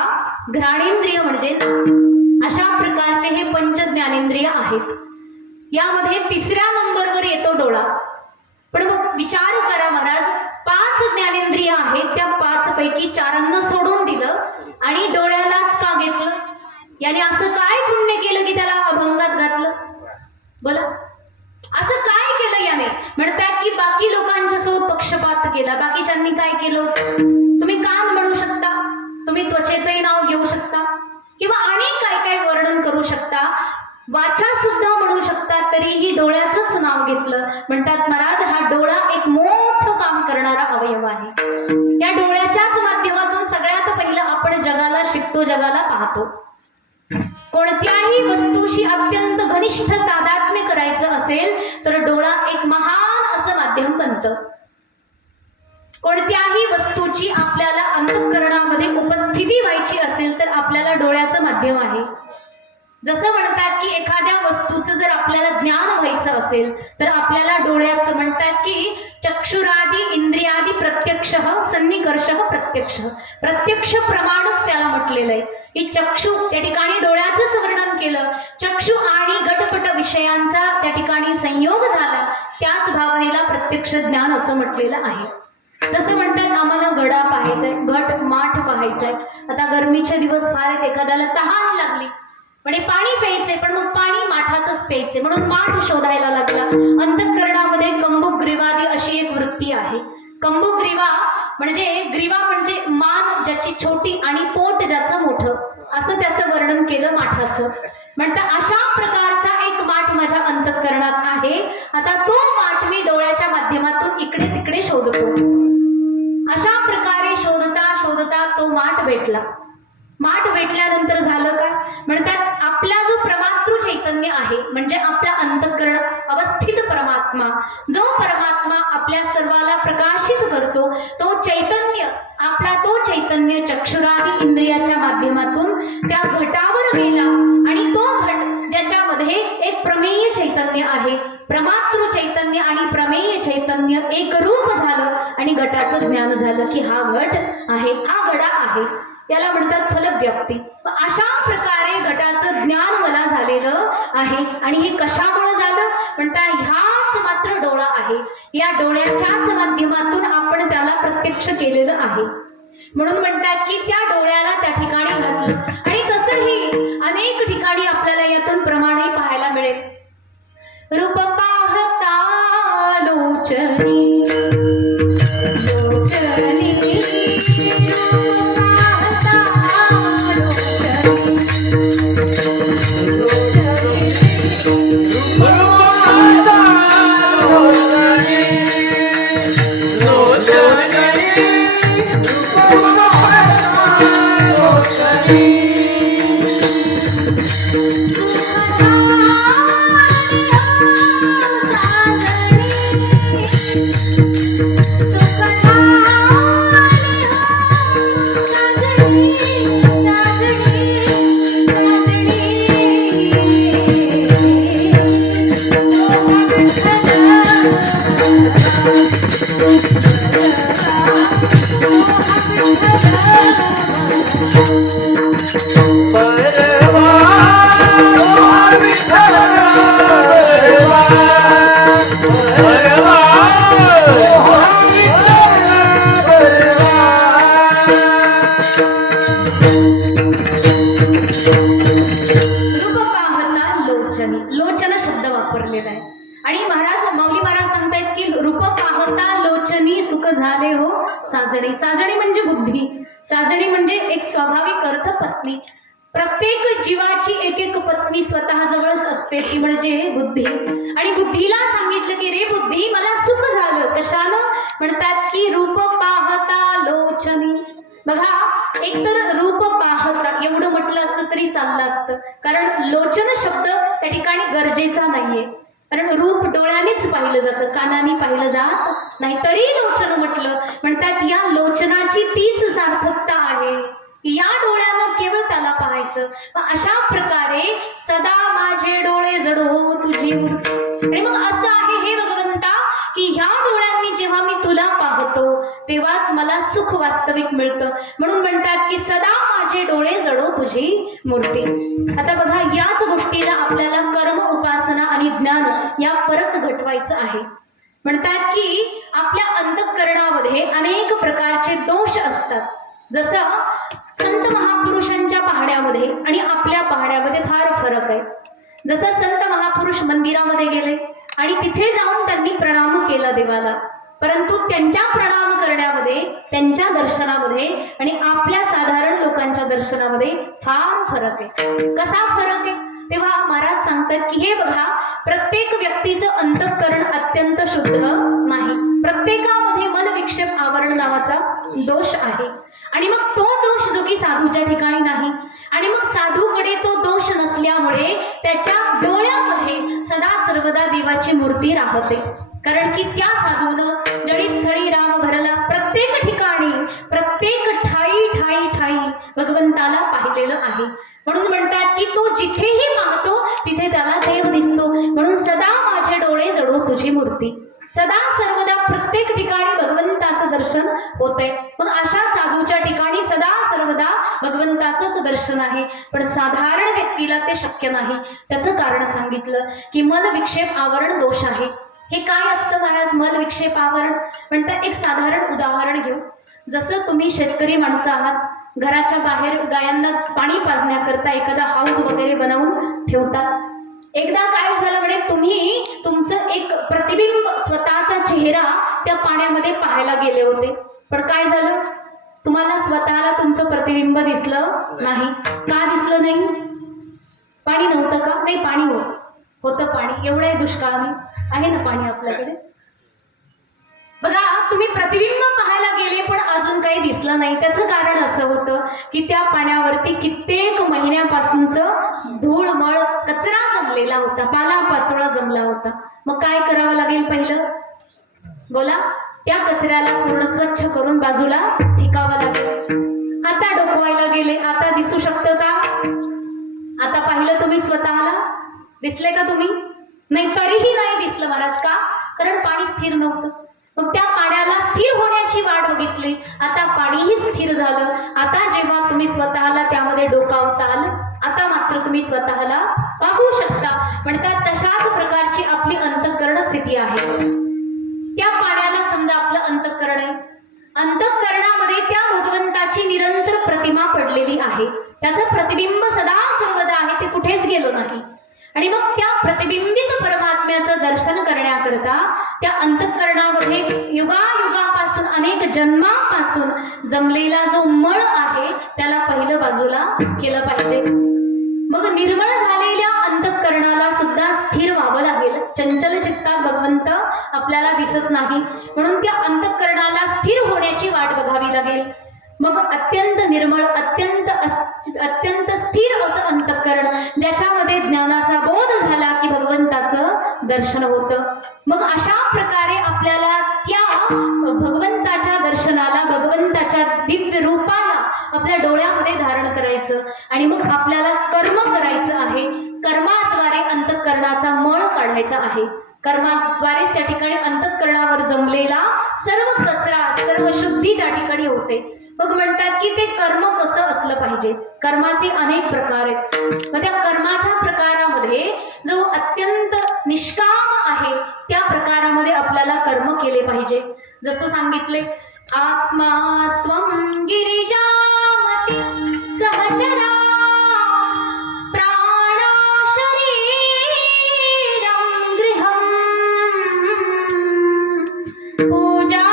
घ्राणेंद्रिय म्हणजे नाक. अशा प्रकारचे हे 5 ज्ञानेंद्रिय आहेत. यामध्ये 3ऱ्या नंबरवर येतो डोळा. पण मग विचार करा महाराज, 5 ज्ञानेंद्रिय आहेत, त्या 5 पैकी 4 सोडून दिलं आणि डोळ्यालाच का घेतलं? याने असं काय पुण्य केलं की त्याला अभंगात घातलं? बोला, असं काय केलं याने? म्हणतात की बाकी लोकांच्या सोबत पक्षपात केला. बाकीच्यांनी काय केलं? तुम्ही कान म्हणू शकता, तुम्ही त्वचेचंही नाव घेऊ शकता किंवा आणि काय काय वर्णन करू शकता, वाचा सुद्धा म्हणू शकता, तरीही डोळ्याचंच नाव घेतलं. म्हणतात महाराज, हा डोळा एक मोठं काम करणारा अवयव आहे. या डोळ्याच्याच माध्यमातून सगळ्यात पहिलं आपण जगाला शिकतो, जगाला पाहतो. कोणत्याही वस्तूशी अत्यंत घनिष्ठ तादात्म्य करायचं असेल तर डोळा एक महान असं माध्यम बनतं. कोणत्याही वस्तूची आपल्याला अंतःकरणामध्ये उपस्थिती व्हायची असेल तर आपल्याला डोळ्याचं माध्यम आहे. जसं म्हणतात की एखाद्या वस्तूचं जर आपल्याला ज्ञान व्हायचं असेल तर आपल्याला डोळ्याचं, म्हणतात की चक्षुरादी इंद्रियादी प्रत्यक्ष सन्निकर्ष प्रत्यक्ष, प्रत्यक्ष प्रमाणच त्याला म्हटलेलं आहे. की चक्षु त्या ठिकाणी डोळ्याचंच वर्णन केलं. चक्षु आणि घटपट विषयांचा त्या ठिकाणी संयोग झाला, त्याच भावनेला प्रत्यक्ष ज्ञान असं म्हटलेलं आहे. जसं म्हणतात आम्हाला गडा पाहायचाय, घट माठ पाहायचाय. आता गरमीचे दिवस फार आहेत, एखाद्याला तहान लागली म्हणजे पाणी प्यायचे, पण मग पाणी माठाचंच प्यायचे म्हणून माठ शोधायला लागला. अंतःकरणामध्ये कंबुक ग्रीवादी अशी एक वृत्ती आहे. कंबुक ग्रीवा म्हणजे मान ज्याची छोटी आणि पोट ज्याचं मोठं, असं त्याचं वर्णन केलं माठाचं. म्हणतात अशा प्रकारचा एक माठ माझ्या अंतःकरणात आहे. आता तो माठ मी डोळ्याच्या माध्यमातून इकडे तिकडे शोधतो. अशा प्रकारे शोधता शोधता तो माठ भेटला. माठ भेटल्यानंतर झालं काय? म्हणतात आपला जो परमातृ चैतन्य आहे, म्हणजे आपल्या अंतःकरण अवस्थित परमात्मा, जो परमात्मा परमात्मा आपल्या सर्वाला प्रकाशित करतो, तो चैतन्य आपला तो चैतन्य चक्षुरादी इंद्रियाच्या माध्यमातून त्या घटावर गेला आणि तो घट ज्याच्यामध्ये एक प्रमेय चैतन्य आहे, प्रमातृ चैतन्य आणि प्रमेय चैतन्य एक रूप झालं आणि घटाचं ज्ञान झालं की हा घट आहे, हा घडा आहे, याला म्हणतात फलव्याप्ती. अशा प्रकारे घटाचं ज्ञान मला झालेलं आहे. आणि हे कशामुळे झालं म्हणतात, ह्याच मात्र डोळा आहे, या डोळ्याच्याच माध्यमातून आपण त्याला प्रत्यक्ष केलेलं आहे. म्हणून म्हणतात की त्या डोळ्याला त्या ठिकाणी घातलं. आणि तसंही अनेक ठिकाणी आपल्याला यातून प्रमाणे पाहायला मिळेल. रूप पाहता लोचनी लोचनी लोचन शब्द वापरलेला आहे. आणि माऊली महाराज सांगतायत की रूप पाहता लोचनी सुख झाले हो साजणी. साजणी म्हणजे बुद्धी, साजणी म्हणजे एक स्वाभाविक अर्थ पत्नी. प्रत्येक जीवाची एक एक पत्नी स्वतः जवळच असते, ती म्हणजे बुद्धी. आणि बुद्धीला सांगितलं की रे बुद्धी मला सुख झालं, कशानं म्हणतात की रूप पाहता लोचनी. बघा, एकतर रूप पाहता एवढं म्हटलं असतं तरी चाललं असतं, कारण लोचन शब्द त्या ठिकाणी गरजेचा नाहीये, कारण रूप डोळ्यानेच पाहिलं जातं, कानाने पाहिलं जात नाही. तरी लोचन म्हटलं म्हणतात या लोचनाची तीच सार्थकता आहे, या डोळ्यानं केवळ त्याला पाहायचं. अशा प्रकारे सदा माझे डोळे जडो तुझी मूर्ती. आणि मग असं आहे हे भगवंता की ह्या डोळ्यांनी जेव्हा मी तुला पाहतो तेव्हाच मला सुख वास्तविक मिळतं. म्हणून म्हणतात की सदा माझे डोळे जडो तुझी मूर्ती. आता बघा, याच गोष्टीला आपल्याला कर्म, उपासना आणि ज्ञान या फरक घटवायचं आहे. म्हणतात की आपल्या अंतःकरणामध्ये अनेक प्रकारचे दोष असतात. जसं संत महापुरुषांच्या पाहण्यामध्ये आणि आपल्या पाहण्यामध्ये फार फरक आहे. जसं संत महापुरुष मंदिरामध्ये गेले आणि तिथे जाऊन त्यांनी प्रणाम केला देवाला, परंतु त्यांच्या प्रणाम करण्यामध्ये, त्यांच्या दर्शनामध्ये आणि आपल्या साधारण लोकांच्या दर्शनामध्ये फार फरक आहे. कसा फरक आहे तेव्हा महाराज सांगतात की हे बघा, प्रत्येक व्यक्तीचं अंतःकरण अत्यंत शुद्ध नाही. प्रत्येकामध्ये मलविक्षेप आवरण नावाचा दोष आहे. आणि मग तो दोष जो की साधूच्या ठिकाणी नाही. आणि मग साधूकडे तो दोष नसल्यामुळे त्याच्या डोळ्यामध्ये सदा सर्वदा देवाची मूर्ती राहते. कारण की त्या साधूनं जडी स्थळी राम भरला, प्रत्येक ठिकाणी, प्रत्येक ठाई ठाई ठाई भगवंताला पाहिलेलं आहे. म्हणून म्हणतात की तो जिथेही पाहतो तिथे त्याला देव दिसतो. म्हणून सदा माझे डोळे जडो तुझी मूर्ती. सदा सर्वदा प्रत्येक ठिकाणी भगवंताचं दर्शन होतंय. मग अशा साधूच्या ठिकाणी सदा सर्वदा भगवंताचंच दर्शन आहे. पण साधारण व्यक्तीला ते शक्य नाही. त्याचं कारण सांगितलं की मल विक्षेप आवरण दोष आहे. हे काय असतं महाराज मल विक्षेप आवरण? म्हणतात एक साधारण उदाहरण घेऊ. जसं तुम्ही शेतकरी माणसं आहात, घराच्या बाहेर गायांना पाणी पाजण्याकरता एखादा हौद वगैरे बनवून ठेवतात. एकदा काय झालं म्हणे, तुम्ही तुमचं एक प्रतिबिंब, स्वतःचा चेहरा त्या पाण्यामध्ये पाहायला गेले होते, पण काय झालं, तुम्हाला स्वतःला तुमचं प्रतिबिंब दिसलं नाही. का दिसलं नाही? पाणी नव्हतं का? नाही, पाणी होतं पाणी. एवढ्या दुष्काळाने आहे ना पाणी आपल्याकडे. बघा, तुम्ही प्रतिबिंब पाहायला गेले पण अजून काही दिसलं नाही. त्याचं कारण असं होतं की त्या पाण्यावरती कित्येक महिन्यापासूनचं धूळ, मळ, कचरा जमलेला होता, पाला पाचोळा जमला होता. मग काय करावं लागेल? पहिलं बोला. त्या कचऱ्याला पूर्ण स्वच्छ करून बाजूला फेकावं लागेल. आता डोकवायला गेले, आता दिसू शकतं का? आता पाहिलं तुम्ही स्वतःला? दिसले का तुम्ही? नाही, तरीही नाही दिसलं महाराज. का? कारण पाणी स्थिर नव्हतं. मग त्या पाण्याला स्थिर होण्याची वाट बघितली. आता पाणीही स्थिर झालं. आता जेव्हा तुम्ही स्वतःला त्यामध्ये डोकावताल, आता मात्र तुम्ही स्वतःला पाहू शकता. म्हणतात तशाच प्रकारची आपली अंतःकरण स्थिती आहे. त्या पाण्याला समजा आपलं अंतःकरण आहे. अंतःकरणामध्ये त्या भगवंताची निरंतर प्रतिमा पडलेली आहे. त्याचं प्रतिबिंब सदा सर्वदा आहे, ते कुठेच गेलो नाही. आणि मग त्या प्रतिबिंबित परमात्म्याचं दर्शन करण्याकरता त्या अंतःकरणामध्ये युगायुगापासून अनेक जन्मापासून जमलेला जो मळ आहे त्याला पहिलं बाजूला केलं पाहिजे. मग निर्मळ झालेल्या अंतःकरणाला सुद्धा स्थिर व्हावं लागेल. चंचल चित्तात भगवंत आपल्याला दिसत नाही, म्हणून त्या अंतःकरणाला स्थिर होण्याची वाट बघावी लागेल. मग अत्यंत निर्मळ, अत्यंत स्थिर असं अंतःकरण, ज्याच्यामध्ये ज्ञानाचा बोध झाला की भगवंताचं दर्शन होतं. मग अशा प्रकारे आपल्याला त्या भगवंताच्या दर्शनाला, भगवंताच्या दिव्य रूपाला आपल्या डोळ्यामध्ये धारण करायचं. आणि मग आपल्याला कर्म करायचं आहे. कर्माद्वारे अंतःकरणाचा मळ काढायचा आहे. कर्माद्वारेच त्या ठिकाणी अंतःकरणावर जमलेला सर्व कचरा, सर्व शुद्धी त्या ठिकाणी होते. मग म्हणतात की ते कर्म कसं असलं पाहिजे. कर्माचे अनेक प्रकार आहेत. मग त्या कर्माच्या प्रकारामध्ये जो अत्यंत निष्काम आहे त्या प्रकारामध्ये आपल्याला कर्म केले पाहिजे. जसं सांगितले, आत्मा त्वं गिरिजामती सहचरा प्राण शरीरं गृहं पूजा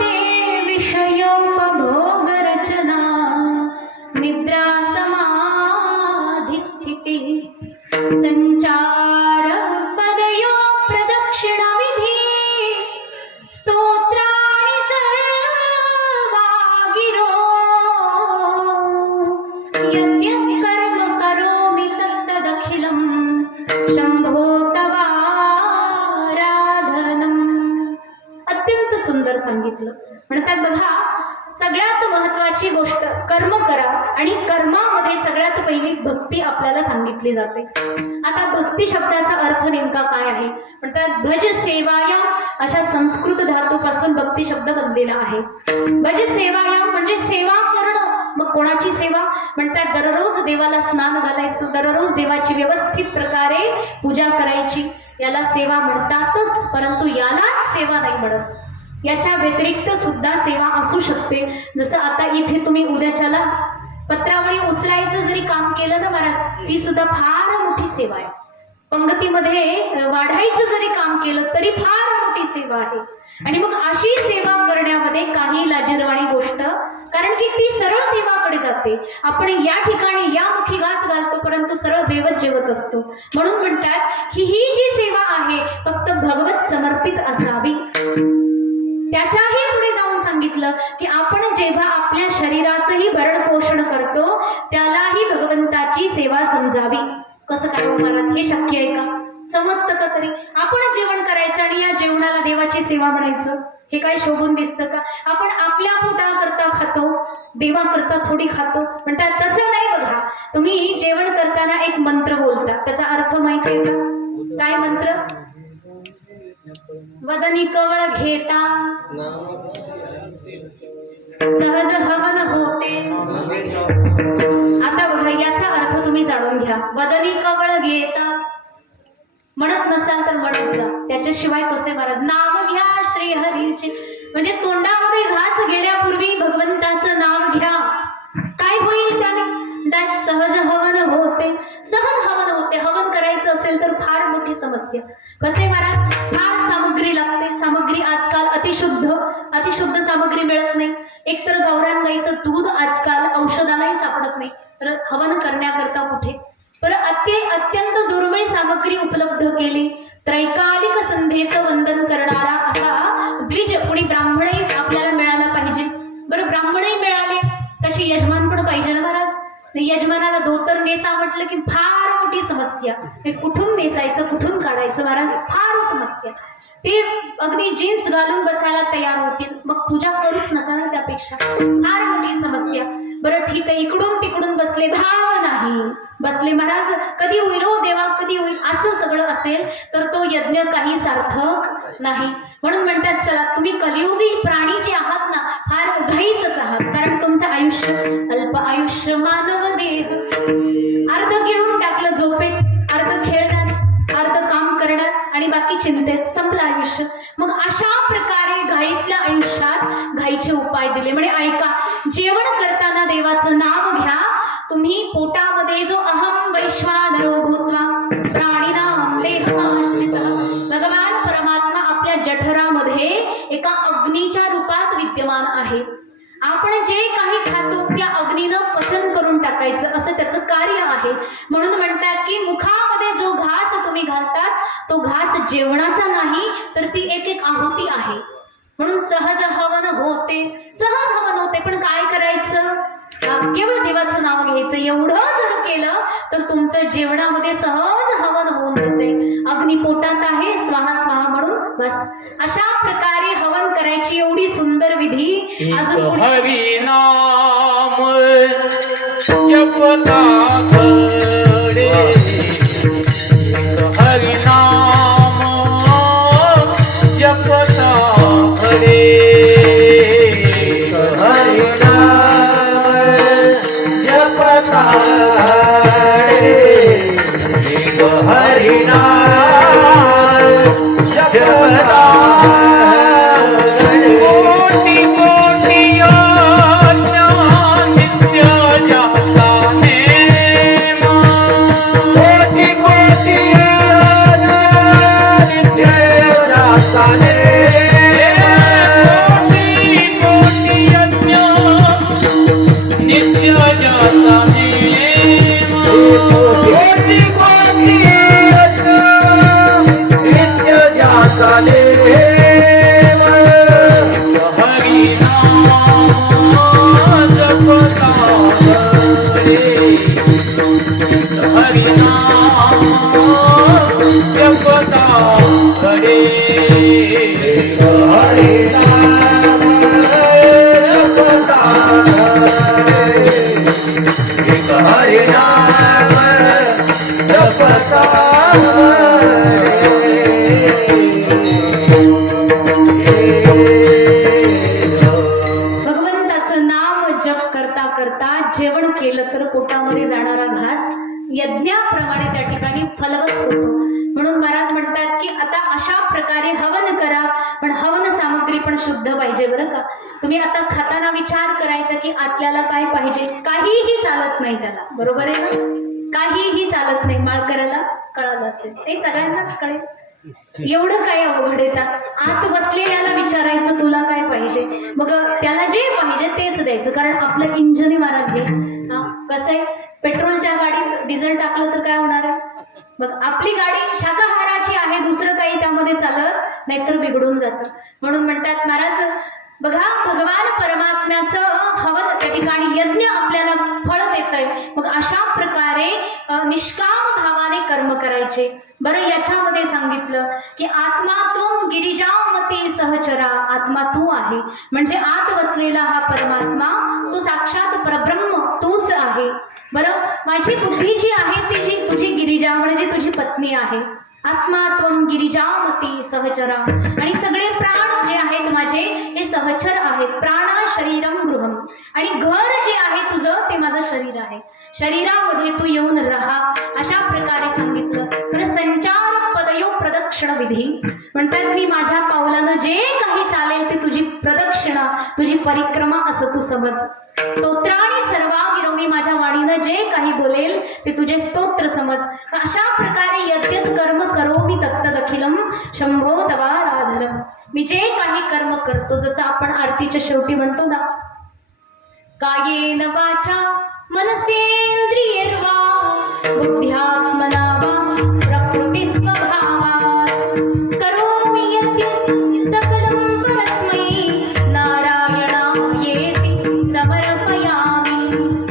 ते विषयोपभोग रचना निद्रा समाधि स्थिति संचार पदयो प्रदक्षिणा विधी स्तोत्राणि सर्वा गिरो यद्यत् कर्म करोमि तत्तदखिलं शंभो तवाराधनम्. अत्यंत सुंदर सांगितलं. म्हणतात बघा, सगळ्यात महत्वाची गोष्ट कर्म करा, आणि कर्मामध्ये सगळ्यात पहिली भक्ती आपल्याला सांगितली जाते. आता भक्ती शब्दाचा अर्थ नेमका काय आहे? म्हणतात भज सेवाया, अशा संस्कृत धातूपासून भक्ती शब्द बनलेला आहे. भज सेवाया म्हणजे सेवा करणं. मग कोणाची सेवा? म्हणतात दररोज देवाला स्नान घालायचं, दररोज देवाची व्यवस्थित प्रकारे पूजा करायची. याला सेवा म्हणतातच, परंतु यालाच सेवा नाही म्हणत. याच्या व्यतिरिक्त सुद्धा सेवा असू शकते. जसं आता इथे तुम्ही उद्याच्याला पत्रावळी उचलायचं जरी काम केलं ना महाराज, ती सुद्धा फार मोठी सेवा आहे. पंगतीमध्ये वाढायचं जरी काम केलं तरी फार मोठी सेवा आहे. आणि मग अशी सेवा करण्यामध्ये काही लाजिरवाणी गोष्ट, कारण की ती सरळ देवाकडे जाते. आपण या ठिकाणी या मुखी घास घालतो, परंतु सरळ देवच जेवत असतो. म्हणून म्हणतात की ही जी सेवा आहे फक्त भगवत समर्पित असावी. त्याच्याही पुढे जाऊन सांगितलं की आपण जेव्हा आपल्या शरीराचंही भरण पोषण करतो त्यालाही भगवंताची सेवा समजावी. कसं काय हो महाराज, हे शक्य आहे का? समजतं का तरी? आपण जेवण करायचं आणि या जेवणाला देवाची सेवा म्हणायचं, हे काय शोभून दिसतं का? आपण आपल्या पोटाकरता खातो, देवाकरता थोडी खातो. म्हणतात तसं नाही. बघा, तुम्ही जेवण करताना एक मंत्र बोलता, त्याचा अर्थ माहिती आहे का? काय मंत्र? वदनी कवळ घेता सहज हवन होते. आता बघा, याचा अर्थ तुम्ही जाणून घ्या. वदनी कवळ घेता म्हणत नसाल तर म्हणत जा. त्याच्याशिवाय कसे महाराज? नाव घ्या श्री हरीचे, म्हणजे तोंडामध्ये घास घेण्यापूर्वी भगवंताचं नाव घ्या. काय होईल त्याने? सहज हवन होते. सहज हवन होते. हवन करायचं असेल तर फार मोठी समस्या. कसे महाराज? फार सामग्री लागते. सामग्री आजकाल अतिशुद्ध सामग्री मिळत नाही. एकतर गावरान गाईचं दूध आजकाल औषधालाही सापडत नाही, तर हवन करण्याकरता कुठे? तर अत्यंत दुर्मिळ सामग्री उपलब्ध केली. त्रैकालिक संध्येचं वंदन करणारा असा द्विज कोणी ब्राह्मणही आपल्याला मिळाला पाहिजे. बरं, ब्राह्मणही मिळाले, तशी यजमान पण पाहिजे ना महाराज. यजमानाला धोतर नेसा म्हटलं की फार मोठी समस्या. हे कुठून नेसायचं, कुठून काढायचं महाराज? फार समस्या. ते अगदी जीन्स घालून बसायला तयार होतील, मग पूजा करूच नका ना त्यापेक्षा. फार मोठी समस्या. बरं ठीक आहे, इकडून तिकडून बसले, भाव नाही बसले, महाराज कधी होईल हो देवा कधी होईल, असं सगळं असेल तर तो यज्ञ काही सार्थक नाही. म्हणून म्हणतात चला तुम्ही कलियुगी प्राणी जे आहात ना फार घाईतच आहात, कारण तुमचं आयुष्य अल्प आयुष्य मानव देह. अर्ध गिळून टाकलं झोपेत, अर्ध खेळण्यात, अर्ध काम करण्यात आणि बाकी चिंतेत संपलं आयुष्य. मग अशा प्रकारे घाईतल्या आयुष्यात घाईचे उपाय दिले. म्हणजे ऐका, जेवण करताना देवाचं नाव घ्या. तुम्ही पोटामध्ये जो अहम वैश्वानरो भूत्वा प्राणिनां देहमाश्रितः, भगवान परमात्मा आपल्या जठरामध्ये एका अग्नीच्या रूपात विद्यमान आहे. आपण जे काही खातो त्या अग्नीनं पचन करून टाकायचं, असं त्याचं कार्य आहे. म्हणून म्हणतात की मुखामध्ये जो घास तुम्ही घालतात तो घास जेवणाचा नाही, तर ती एक एक आहुती आहे. म्हणून सहज हवन होते, सहज हवन होते. पण काय करायचं? केवळ देवाचं नाव घ्यायचं. एवढं जर केलं तर तुमचं जेवणामध्ये सहज हवन होऊन जाते. अग्नी पोटात आहे, स्वाहा स्वाहा म्हणून बस. अशा प्रकारे हवन करायची एवढी सुंदर विधी. अजून हरिनाम जपता घडे, हरिनाम जपता घडे, कोटि कोटि यज्ञ नित्य जाता नेम, कोटि कोटि यज्ञ नित्य जाता नेम, कोटि कोटि यज्ञ नित्य जाता नेम, कोटि कोटि यज्ञ नित्य जाता नेम. भगवंताचं नाव जप करता करता जेवण केलं तर पोटामध्ये जाणारा घास यज्ञाप्रमाणे त्या ठिकाणी फलवत होतो. म्हणून महाराज म्हणतात की आता अशा प्रकारे हवन करा, पण हवन सामग्री पण शुद्ध पाहिजे बरं का. तुम्ही आता खाताना विचार करायचा की आतल्याला काय पाहिजे, काहीही चालत नाही त्याला, बरोबर आहे ना? काहीही चालत नाही. माळकऱ्याला कळालं असेल, ते सगळ्यांनाच कळेल. एवढं काय अवघड येतात. आत बसलेल्याला विचारायचं तुला काय पाहिजे, मग त्याला जे पाहिजे तेच द्यायचं. कारण आपलं इंजिन आहे महाराज हे. कसं आहे, पेट्रोलच्या गाडीत डिझेल टाकलं तर काय होणार आहे? मग आपली गाडी शाकाहाराची आहे, दुसरं काही त्यामध्ये चालत नाहीतर बिघडून जातं. म्हणून म्हणतात महाराज बघा, भगवान परमात्म्याचं हवन त्या ठिकाणी यज्ञ आपल्याला फळ देतंय. मग अशा प्रकारे निष्काम भावाने कर्म करायचे. बरं, याच्यामध्ये सांगितलं की आत्मात्वं गिरिजामती सहचरा, आत्मा तू आहे म्हणजे आत वसलेला हा परमात्मा, तो साक्षात परब्रह्म तूच आहे. बरं, माझी बुद्धी जी आहे ती जी तुझी गिरिजा म्हणजे तुझी पत्नी आहे. आत्मात्वं गिरिजामती सहचरा, आणि सगळे प्राण जे आहेत माझे हे सहचर आहेत. प्राण शरीरम गृहम, आणि घर जे आहे तुझं ते माझं शरीर आहे. शरीरामध्ये तू येऊन राहा, अशा प्रकारे सांगितलं. तर संचार पदयो प्रदक्षिण विधी म्हणतात, मी माझ्या पावलानं जे काही चालेल ते तुझी प्रदक्षिणा, तुझी परिक्रमा असं तू समज. स्तोत्राने सर्वागिरो, मी माझ्या वाणीनं जे काही बोलेल ते तुझे स्तोत्र समज. अशा प्रकारे यद्यत कर्म करो मी तत्तदखिलम शंभो तवाराधरम. मी जे काही कर्म करतो, जसं आपण आरतीच्या शेवटी म्हणतो ना, कायेन वाचा मनसेंद्रियर्वा बुद्ध्यात्मना वा प्रकृती स्वभावात् करोमि यद्यत् सकलं परस्मै नारायणायेति समर्पयामि.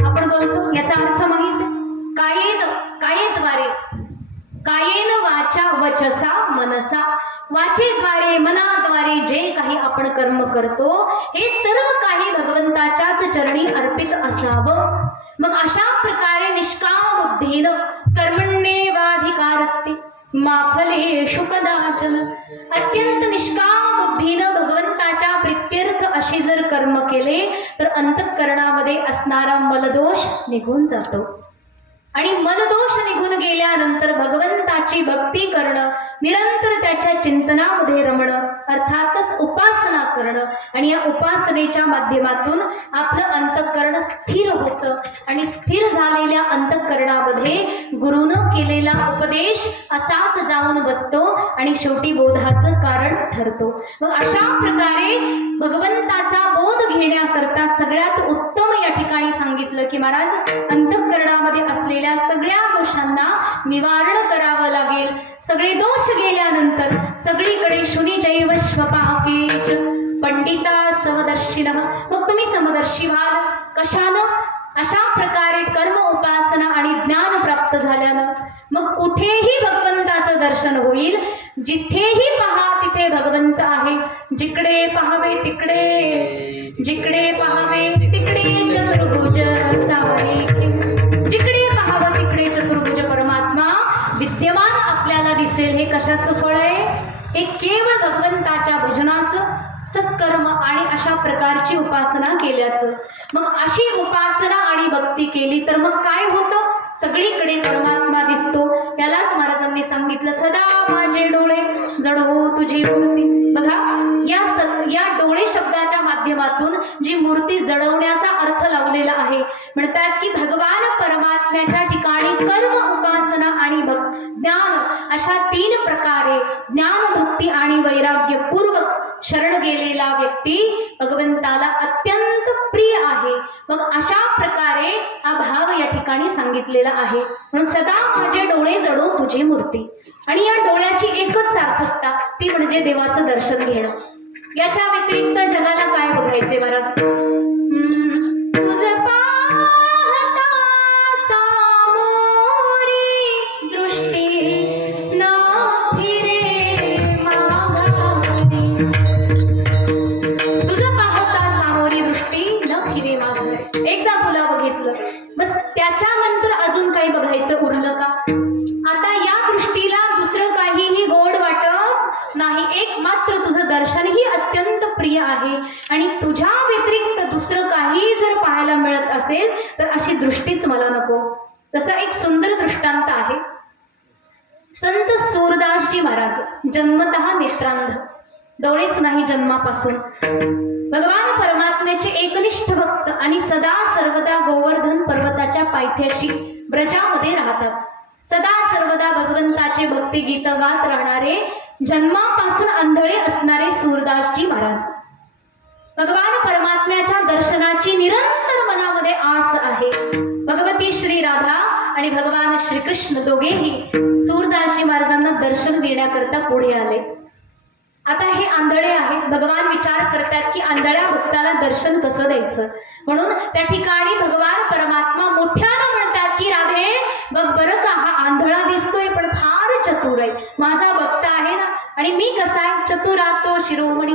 आपण बोलतो याचा अर्थ माहित, कायेद्वारे, कायेन वाचा वचसा मनसा. वाचे भाषेद्वारे मनाद्वारे जे काही आपण कर्म करतो हे सर्व काही भगवंताच्याच चरणी अर्पित असावं. मग अशा प्रकारे निष्काम बुद्धीनं कर्मण्येवाधिकार असते मा फलेषु कदाचन, अत्यंत निष्काम बुद्धीनं भगवंताच्या प्रित्यर्थ अशी जर कर्म केले तर अंतःकरणामध्ये असणारा मलदोष निघून जातो. आणि मलदोष निघून गेल्यानंतर भगवंताची भक्ती करणं, निरंतर त्याच्या चिंतनामध्ये रमणं, अर्थातच उपासना करणं, आणि या उपासनेच्या माध्यमातून आपलं अंतःकरण स्थिर होतं. आणि स्थिर झालेल्या अंतःकरणामध्ये गुरुनं केलेला उपदेश असाच जाऊन बसतो आणि शेवटी बोधाचं कारण ठरतो. मग अशा प्रकारे भगवंताचा बोध घेण्याकरता सगळ्यात उत्तम या ठिकाणी सांगितलं की महाराज अंतःकरणामध्ये असलेल्या सगळ्या दोषांना निवारण करावं लागेल. सगळे दोष गेल्यानंतर सगळीकडे शुनिचैव श्वपाकेच पंडिता समदर्शिनः, मग तुम्ही समदर्शी व्हाल. कशानं? अशा प्रकारे कर्म उपासना आणि ज्ञान प्राप्त झाल्यानं मग कुठेही भगवंताचं दर्शन होईल. जिथेही पहा तिथे भगवंत आहे. जिकडे पहावे तिकडे, जिकडे पहावे तिकडे चतुर्भुज सावरेखे, जिकडे पहावं तिकडे चतुर्भुज परमात्मा विद्यमान आपल्याला दिसेल. हे कशाचं फळ आहे? हे केवळ भगवंताच्या भजनाचं, सत्कर्म आणि अशा प्रकारची उपासना केल्याचं. मग अशी उपासना आणि भक्ती केली तर मग काय होतं? सगळीकडे परमात्मा दिसतो. यालाच महाराजांनी सांगितलं सदा माझे डोळे जडो तुझी मूर्ती. बघा या डोळे शब्दाच्या माध्यमातून जी मूर्ती जडवण्याचा अर्थ लावलेला आहे. म्हणतात की भगवान परमात्म्याच्या ठिकाणी कर्म उपासना आणि ज्ञान अशा 3 प्रकारे ज्ञान भक्ती आणि वैराग्यपूर्वक शरण गेलेला व्यक्ती भगवंताला अत्यंत प्रिय आहे. मग अशा प्रकारे हा भाव या ठिकाणी सांगितलेला आहे. म्हणून सदा माझे डोळे जडो तुझी मूर्ती. आणि या डोळ्याची एकच सार्थकता, ती म्हणजे देवाचं दर्शन घेणं. याच्या व्यतिरिक्त जगाला काय बघायचे महाराज? तुझ पाहता सामोरी दृष्टी न फिरे माघारी, तुझं पाहता सामोरी दृष्टी न फिरे माघारी. एकदा तुला बघितलं बस, त्याच्यानंतर अजून काही बघायचं उरलं का? आता या दृष्टीला दुसरं काहीही गोड वाटत नाही. एक मात्र तुझं दर्शनही अत्यंत प्रिय आहे. आणि तुझ्या व्यतिरिक्त दुसरं काही जर पाहायला मिळत असेल तर अशी दृष्टीच मला नको. तसा एक सुंदर दृष्टांत आहे. संत सूरदासजी महाराज जन्मतः नेत्रांध, डोळेच नाही जन्मापासून. भगवान परमात्म्याचे एकनिष्ठ भक्त आणि सदा सर्वदा गोवर्धन पर्वताच्या पायथ्याशी ब्रजामध्ये राहतात. सदा सर्वदा भगवंताचे भक्ती गीत गात राहणारे, जन्मापासून आंधळे असणारे सूरदासजी महाराज. भगवान परमात्म्याच्या दर्शनाची निरंतर मनामध्ये आस आहे. भगवती श्री राधा आणि भगवान श्रीकृष्ण दोघेही सूरदासजी महाराजांना दर्शन देण्याकरता पुढे आले. आता हे आंधळे आहेत. भगवान विचार करतात की आंधळ्या भक्ताला दर्शन कसं द्यायचं. म्हणून त्या ठिकाणी भगवान परमात्मा मोठ्यानं म्हणतात की राधे बघ बरं का, हा आंधळा दिसतोय पण फार चतुर आहे. माझा भक्त आहे ना, आणि मी कसा आहे? चतुरातो शिरोमणी.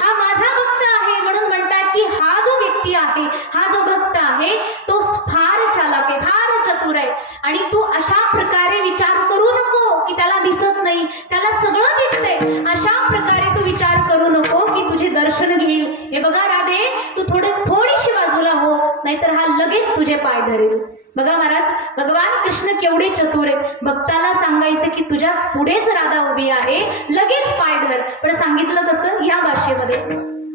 हा माझा भक्त आहे. म्हणून म्हणतात की हा जो व्यक्ती आहे, हा जो भक्त आहे तो फार चालाक आहे, फार चतुर आहे. आणि तू अशा प्रकारे विचार करू नको की त्याला दिसत नाही, त्याला सगळं दिसतंय. अशा प्रकारे तू विचार करू नको की तुझे दर्शन घेईल. हे बघा राधे, तू थोडीशी बाजूला हो, नाहीतर हा लगेच तुझे पाय धरेल. बघा महाराज, भगवान कृष्ण केवढे चतुर आहेत. भक्ताला सांगायचं की तुझ्या पुढेच राधा उभी आहे, लगेच पाय धर. पण सांगितलं कसं? या भाषेमध्ये.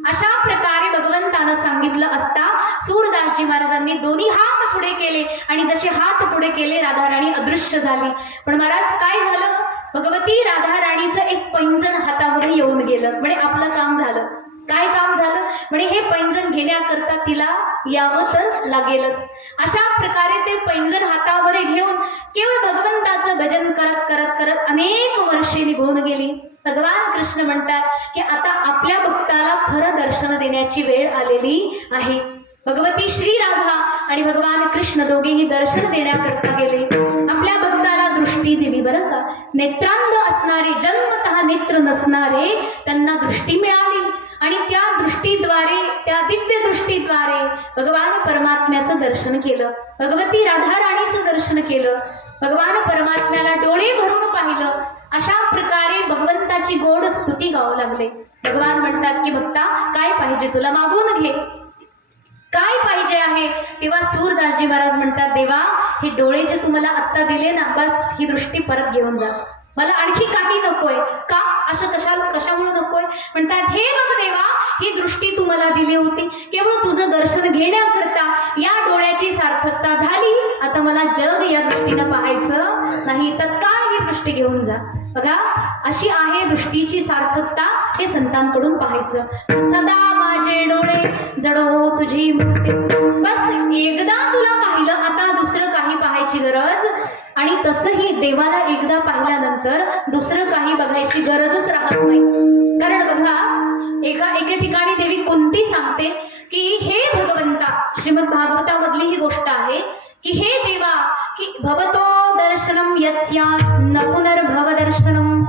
अशा प्रकारे भगवंतानं सांगितलं असता सूरदासजी महाराजांनी दोन्ही हात पुढे केले, आणि जसे हात पुढे केले राधा राणी अदृश्य झाली. पण महाराज काय झालं? भगवती राधा राणीचं एक पैंजण हातामध्ये येऊन गेलं. म्हणजे आपलं काम झालं. काय काम झालं? म्हणजे हे पैंजण घेण्याकरता तिला यावं तर लागेलच. अशा प्रकारे ते पैंजण हातामध्ये घेऊन केवळ भगवंताचं भजन करत करत करत अनेक वर्षे निघून गेली. भगवान कृष्ण म्हणतात की आता आपल्या भक्ताला खरं दर्शन देण्याची वेळ आलेली आहे. भगवती श्री राधा आणि भगवान कृष्ण दोघेही दर्शन देण्याकरता गेले. आपल्या भक्ताला दृष्टी दिली बरं का. नेत्रांध असणारे, जन्मतः नेत्र नसणारे त्यांना दृष्टी मिळाली आणि त्या दृष्टीद्वारे, त्या दिव्य दृष्टीद्वारे भगवान परमात्म्याचं दर्शन केलं, भगवती राधा राणीचं दर्शन केलं, भगवान परमात्म्याला डोळे भरून पाहिलं. अशा प्रकारे भगवंताची गोड स्तुती गाऊ लागले. भगवान म्हणतात की भक्ता काय पाहिजे तुला, मागून घे, काय पाहिजे आहे. तेव्हा सूरदासजी महाराज म्हणतात देवा हे डोळे जे तुम्हाला आत्ता दिले ना, बस ही दृष्टी परत घेऊन जा, मला आणखी काही नकोय. का असं कशामुळे नकोय म्हणतात, हे बघ देवा ही दृष्टी तुम्हाला दिली होती केवळ तुझं दर्शन घेण्याकरता, या डोळ्याची सार्थकता झाली, आता मला जग या दृष्टीनं पाहायचं नाही, तत्काळ ही दृष्टी घेऊन जा. बघा अशी आहे दृष्टीची सार्थकता, हे संतांकडून पाहायचं. सदा माझे डोळे जडो तुझी मूर्ती, बस एकदा तुला पाहिलं आता दुसरं काही पाहायची गरज. आणि तसंही देवाला एकदा पाहिल्यानंतर दुसरं काही बघायची गरजच राहत नाही. कारण बघा एका ठिकाणी देवी कुंती सांगते की हे भगवंता, श्रीमद भागवतामधली ही गोष्ट आहे की हे देवा की भवतो दर्शनम यत्स्या न पुनर्भव दर्शनम,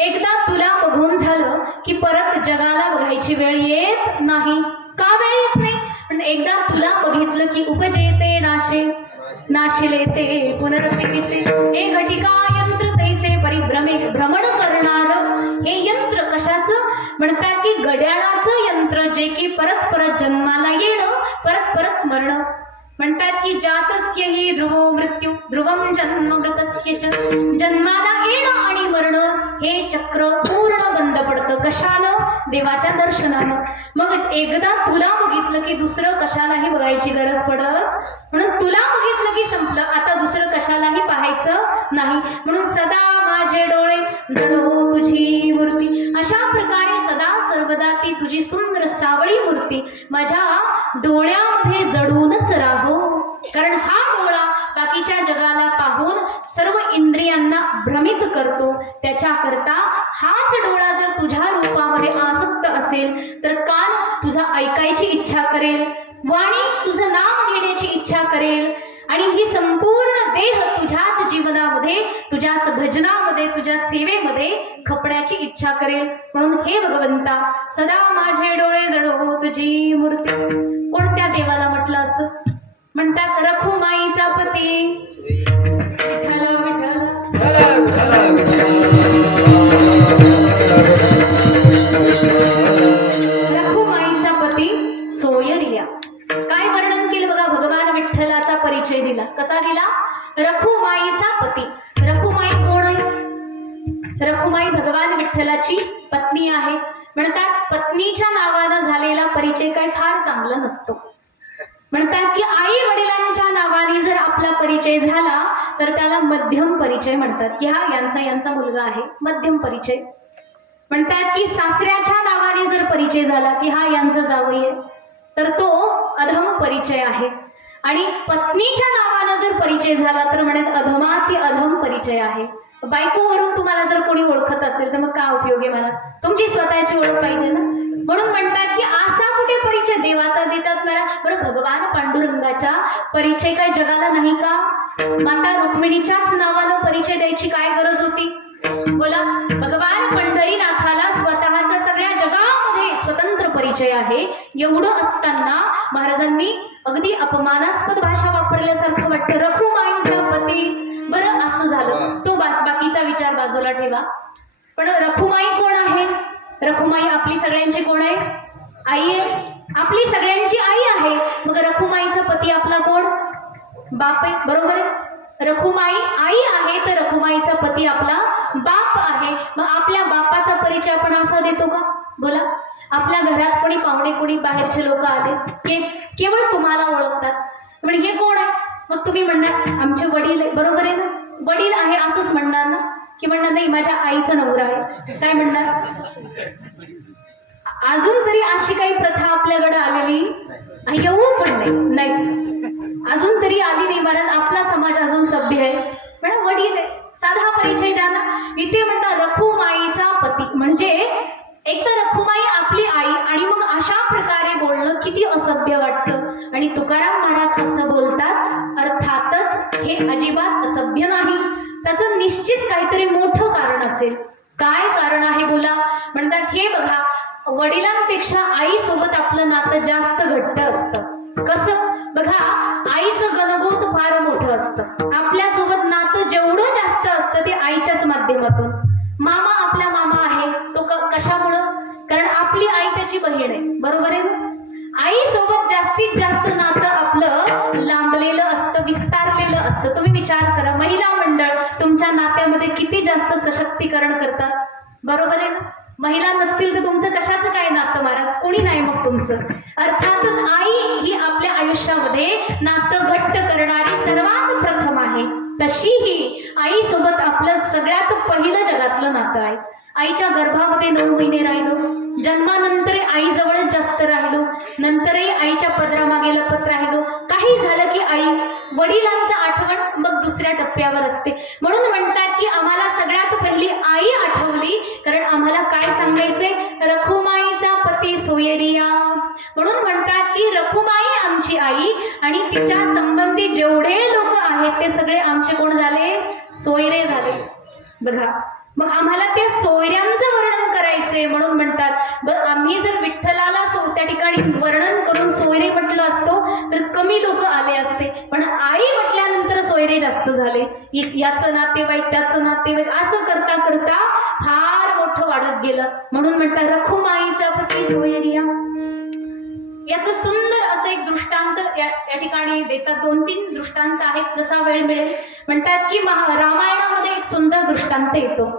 एकदा तुला बघून झालं की परत जगाला बघायची वेळ येत नाही. का वेळ येत नाही, पण एकदा तुला बघितलं की उपजेते नाशे नाशिले ते पुनरपि दिसे, हे घटिका यंत्र तैसे परिभ्रमे भ्रमण करणार. हे यंत्र कशाचं म्हणतात की घड्याळाचं यंत्र, जे की परत परत जन्माला येणं, परत परत मरण. म्हणतात की जातस्य हि ध्रुवो मृत्यू ध्रुवम जन्म मृतस्य च, जन्माला येणं आणि मरण हे चक्र पूर्ण बंद पडतं. कशानं, देवाच्या दर्शनानं. मग एकदा तुला बघितलं की दुसरं कशालाही बघायची गरज पडत, म्हणून तुला बघितलं की संपलं, आता दुसरं कशालाही पाहायचं नाही. म्हणून सदा माझे डोळे जडो तुझी मूर्ती, अशा प्रकारे सदा सर्वदा ती तुझी सुंदर सावळी मूर्ती माझ्या डोळ्यामध्ये जडूनच राहो. कारण हा डोळा बाकीच्या जगाला पाहून सर्व इंद्रियांना भ्रमित करतो. त्याच्याकरता हाच डोळा जर तुझ्या रूपामध्ये आसक्त असेल तर कान तुझा ऐकायची इच्छा करेल, वाणी तुझं नाम घेण्याची इच्छा करेल, आणि ही संपूर्ण देह तुझ्याच जीवनामध्ये, तुझ्याच भजनामध्ये, तुझ्या सेवेमध्ये खपण्याची इच्छा करेल. म्हणून हे भगवंता सदा माझे डोळे जडो तुझी मूर्ती. कोणत्या देवाला म्हटलं असं म्हणतात, रखुमाईचा पती विठ्ठल विठ्ठल, रखुमाईचा पती सोयरिया. काय वर्णन केलं बघा, भगवान विठ्ठलाचा परिचय दिला. कसा दिला, रखुमाईचा पती. रखुमाई कोण आहे, रखुमाई भगवान विठ्ठलाची पत्नी आहे. म्हणतात पत्नीच्या नावानं झालेला परिचय काही फार चांगला नसतो. म्हणतात की आई वडिलांच्या नावाने जर आपला परिचय झाला तर त्याला मध्यम परिचय म्हणतात, की हा यांचा मुलगा आहे, मध्यम परिचय. म्हणतात की सासऱ्याच्या नावाने जर परिचय झाला की हा यांचा जावई आहे, तर तो अधम परिचय आहे. आणि पत्नीच्या नावानं जर परिचय झाला तर म्हणायचं अधमाती अधम परिचय आहे. बायकोवरून तुम्हाला जर कोणी ओळखत असेल तर मग काय उपयोग आहे महाराज, तुमची स्वतःची ओळख पाहिजे ना. म्हणून म्हणतात की असा कुठे परिचय देवाचा देतात महाराज. बरं भगवान पांडुरंगाचा परिचय काय जगाला नाही का, माता रुक्मिणीच्याच नावानं परिचय द्यायची काय गरज होती बोला. भगवान पंढरीनाथाला स्वतःचा सगळ्या जगामध्ये स्वतंत्र परिचय आहे. एवढं असताना महाराजांनी अगदी अपमानास्पद भाषा वापरल्यासारखं वाटतं, रखुमाईचा पती. बरं असं झालं, तो बाकीचा विचार बाजूला ठेवा. पण रखुमाई कोण आहे, रखुमाई आपली सगळ्यांची कोण आहे, आई आहे, आपली सगळ्यांची आई आहे. मग रखुमाईचा पती आपला कोण, बाप आहे, बरोबर आहे. रखुमाई आई आहे तर रखुमाईचा पती आपला बाप आहे. मग आपल्या बापाचा परिचय आपण असा देतो का बोला. आपल्या घरात कोणी पाहुणे, कोणी बाहेरचे लोक आले की केवळ तुम्हाला ओळखतात, म्हणजे हे कोण आहे, मग तुम्ही म्हणणार आमचे वडील आहे, बरोबर आहे ना, वडील आहे असंच म्हणणार ना, की म्हणणार नाही माझ्या आईचा नवरा आहे, काय म्हणणार. अजून तरी अशी काही प्रथा आपल्याकडे आलेली येऊ पण नाही, अजून तरी आली नाही महाराज. आपला समाज अजून सभ्य आहे, म्हणा वडील आहे, साधा परिचय द्या ना. इथे म्हणतात रखुमाईचा पती, म्हणजे एक तर रखुमाई आपली आई, आणि मग अशा प्रकारे बोलणं किती असभ्य वाटतं. आणि तुकाराम महाराज असं बोलतात, अर्थातच हे अजिबात असभ्य नाही, त्याचं निश्चित काहीतरी मोठं कारण असेल. काय कारण आहे बोला? म्हणतात हे बघा, वडिलांपेक्षा आईसोबत आपलं नातं जास्त घट्ट असतं. कसं बघा, आईचं गणगोत फार मोठं असतं. आपल्यासोबत नातं जेवढं जास्त असतं ते आईच्याच माध्यमातून. मामा आपला मामा आहे तो कशामुळं? कारण आपली आई त्याची बहीण आहे, बरोबर आहे ना? आई सोबत जास्तीत जास्त नातं आपलं लांबलेलं असतं, विस्तारलेलं असतं. तुम्ही विचार करा, महिला मंडळ तुमच्या नात्यामध्ये किती जास्त सशक्तीकरण करतात, बरोबर आहे ना? महिला नसतील तर तुमचं कशाचं काय नातं महाराज? कोणी नाही मग तुमचं. अर्थातच आई ही आपल्या आयुष्यामध्ये नातं घट्ट करणारी सर्वात प्रथम आहे. तशीही आई सोबत आपलं सगळ्यात पहिलं जगातलं नातं आहे. आईच्या गर्भामध्ये 9 महिने राहिलो, जन्मानंतर आईजवळच जास्त राहिलो, नंतरही आईच्या पदरामागे लपत राहिलो. काही झालं की आई, वडिलांचं आठवण मग दुसऱ्या टप्प्यावर असते. म्हणून म्हणतात की आम्हाला सगळ्यात पहिली आई आठवली, कारण आम्हाला काय सांगायचंय? रखुमाईचा पती सोयरिया. म्हणून म्हणतात की रखुमाई आमची आई आणि तिच्या संबंधी जेवढे लोक आहेत ते सगळे आमचे कोण झाले? सोयरे झाले. बघा, मग आम्हाला त्या सोयऱ्यांचं वर्णन करायचंय. म्हणून म्हणतात आम्ही जर विठ्ठलाला त्या ठिकाणी वर्णन करून सोयरे म्हटलं असतो तर कमी लोक आले असते, पण आई म्हटल्यानंतर सोयरे जास्त झाले. याचं नातेवाईक, त्याचं नातेवाईक, असं करता करता फार मोठं वाढत गेलं. म्हणून म्हणतात रखुमाईचा पती सोयरिया. याचं सुंदर असं एक दृष्टांत या ठिकाणी देतात. 2-3 दृष्टांत आहेत, जसा वेळ मिळेल. म्हणतात की रामायणामध्ये एक सुंदर दृष्टांत येतो.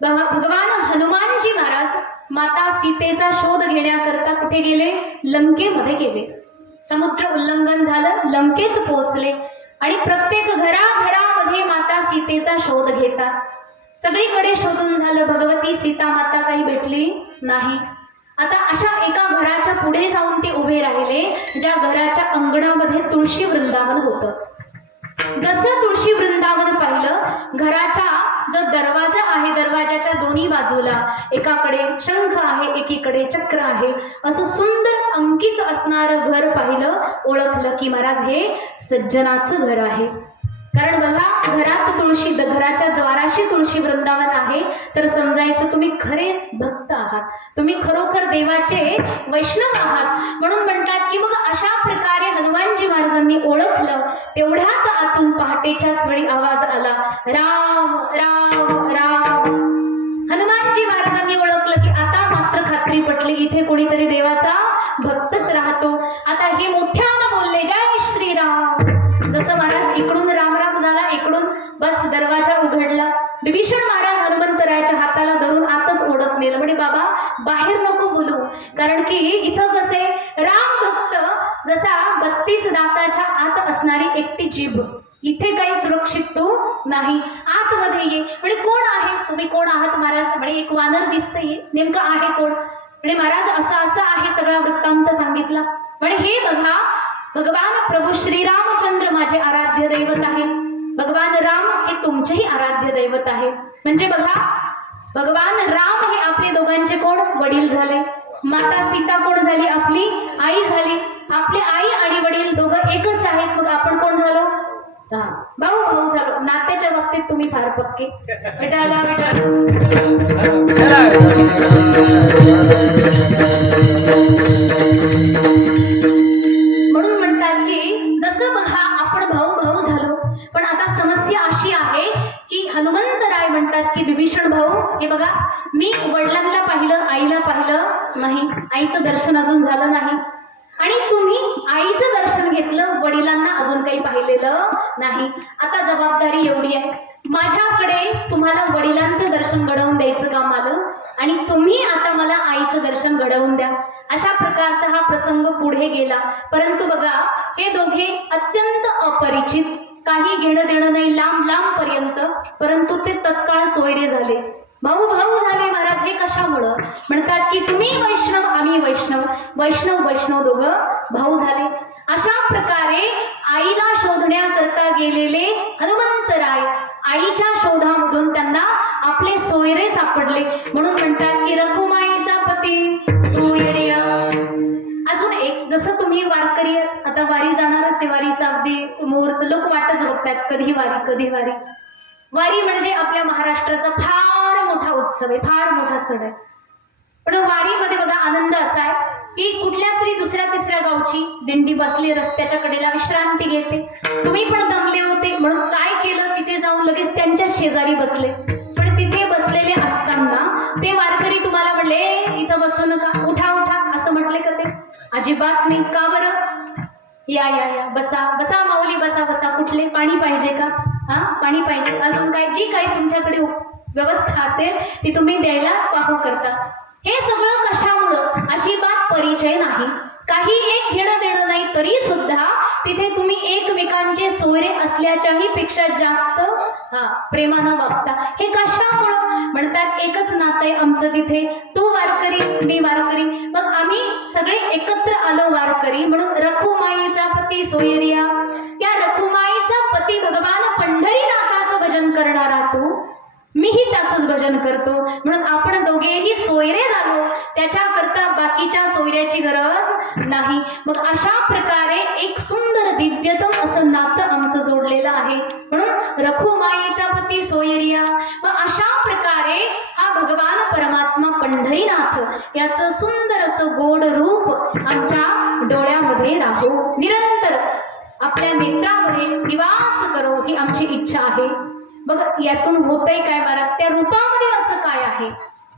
भगवान हनुमानजी महाराज माता सीतेचा शोध घेण्याकरता कुठे गेले? लंकेमध्ये गेले. समुद्र उल्लंघन झालं, लंकेत पोहोचले आणि प्रत्येक घराघरामध्ये माता सीतेचा शोध घेतात. सगळीकडे शोधून झालं, भगवती सीता माता काही भेटली नाही. आता अशा एका घराच्या पुढे जाऊन ते उभे राहिले, ज्या घराच्या अंगणामध्ये तुळशी वृंदावन होतं. जसं तुळशी वृंदावन पाहिलं, घराचा जो दरवाजा आहे, दरवाजाच्या दोन्ही बाजूला एकाकडे शंख आहे, एकीकडे चक्र आहे, असं सुंदर अंकित असणारं घर पाहिलं. ओळखलं की महाराज हे सज्जनाचं घर आहे. कारण बघा, घराच्या द्वाराशी तुळशी वृंदावन आहे, तर समजायचं तुम्ही खरे भक्त आहात, तुम्ही खरोखर देवाचे वैष्णव आहात. म्हणून म्हणतात की मग अशा प्रकारे हनुमानजी महाराजांनी ओळखलं. तेवढ्यात आतून पहाटेच्याच वेळी आवाज आला, राम राम राम. हनुमानजी महाराजांनी ओळखलं की आता मात्र खात्री पटली, इथे कोणीतरी देवाचा भक्तच राहतो. आता हे मोठ्यानं बोलले, जय श्रीराम. जसं महाराज इकडून राम राम झाला, इकडून बस दरवाजा उघडला. विभीषण महाराज हनुमंतरायाच्या हाताला धरून आतच ओढत नेलं. म्हणे बाबा बाहेर नको बोलू, कारण की इथं कसे राम भक्त जसा 32 दाताच्या आत असणारी एकटी जीभ, इथे काही सुरक्षित तू नाही, आतमध्ये ये. म्हणजे कोण आहे तुम्ही? कोण आहात महाराज? म्हणे एक वानर दिसतंय. नेमकं आहे कोण? म्हणजे महाराज असं असं आहे, सगळा वृत्तांत सांगितला. म्हणे हे बघा, भगवान प्रभू श्रीरामचंद्र माझे आराध्य दैवत आहे, भगवान राम हे तुमचेही आराध्य दैवत आहे. म्हणजे बघा, भगवान राम हे आपले दोघांचे कोण? वडील झाले. माता सीता कोण झाली? आपली आई झाली. आपली आई आणि वडील दोघं एकच आहेत. मग आपण कोण झालो? भाऊ भाऊ झालो. नात्याच्या बाबतीत तुम्ही फार पक्के. विठाला म्हणून म्हणतात की जसं बघा आपण भाऊ भाऊ झालो, पण आता समस्या अशी आहे की हनुमंतराय म्हणतात की विभीषण भाऊ, हे बघा मी वडिलांना पाहिलं, आईला पाहिलं नाही, आईचं दर्शन अजून झालं नाही, आणि तुम्ही आईचं दर्शन घेतलं, वडिलांना अजून काही पाहिलेलं नाही. आता जबाबदारी एवढी आहे, माझ्याकडे तुम्हाला वडिलांचं दर्शन घडवून द्यायचं काम आलं आणि तुम्ही आता मला आईचं दर्शन घडवून द्या. अशा प्रकारचा हा प्रसंग पुढे गेला. परंतु बघा, हे दोघे अत्यंत अपरिचित, काही घेणं देणं नाही लांब लांब पर्यंत, परंतु ते तत्काळ सोयरे झाले, भाऊ भाऊ झाले. महाराज हे कशामुळं? म्हणतात की तुम्ही वैष्णव, आम्ही वैष्णव, वैष्णव वैष्णव दोघं भाऊ झाले. अशा प्रकारे आईला शोधण्याकरता गेलेले हनुमंतराय आईच्या शोधामधून त्यांना आपले सोयरे सापडले. म्हणून म्हणतात की रखुमाईचा पती सोयरिया. अजून एक, जसं तुम्ही वारकरी आता वारी जाणारच आहे, वारीचा अगदी मुहूर्त लोक वाटच बघतात, कधी वारी कधी वारी. वारी म्हणजे आपल्या महाराष्ट्राचा फार मोठा उत्सव आहे, फार मोठा सण आहे. पण वारीमध्ये बघा आनंद असा आहे की कुठल्या तरी दुसऱ्या तिसऱ्या गावची दिंडी बसली रस्त्याच्या कडेला विश्रांती घेते. तुम्ही पण दमले होते म्हणून काय केलं, तिथे जाऊन लगेच त्यांच्या शेजारी बसले. पण तिथे बसलेले असताना ते वारकरी तुम्हाला म्हणले इथं बसू नका, उठा उठा असं म्हटले का? ते अजिबात नाही. का बरं? या या या बसा बसा माऊली बसा बसा. कुठले? पाणी पाहिजे का? हा पाणी पाहिजे. अजून काय? जी काही तुमच्याकडे व्यवस्था असेल ती तुम्ही द्यायला पाहू करता. हे सगळं कशामुळं? अजिबात परिचय नाही, काही एक घेणं देणं नाही, तरी सुद्धा तिथे तुम्ही एकमेकांचे सोयरे असल्याच्याही पेक्षा जास्त प्रेमानं वागता. हे कशामुळं? म्हणतात एकच नातं आहे आमचं तिथे, तू वारकरी मी वारकरी, मग आम्ही सगळे एकत्र आलो वारकरी म्हणून. रखुमाईचा पती सोयरिया, त्या रखुमाईचा पती भगवान पंढरीनाथाचं भजन करणारा तू, मीही त्याचंच भजन करतो म्हणून आपण दोघेही सोयरे झालो. त्याच्याकरता बाकीच्या सोयऱ्याची गरज नाही. मग अशा प्रकारे एक सुंदर दिव्यतम असं नातं आमचं जोडलेलं आहे म्हणून रखुमाईचा पती सोयरिया. मग अशा प्रकारे हा भगवान परमात्मा पंढरीनाथ याचं सुंदर असं गोड रूप आमच्या डोळ्यामध्ये राहो, निरंतर आपल्या नेत्रामध्ये निवास करो, ही आमची इच्छा आहे. बघ यातून होतंय काय महाराज? त्या रूपामध्ये असं काय आहे?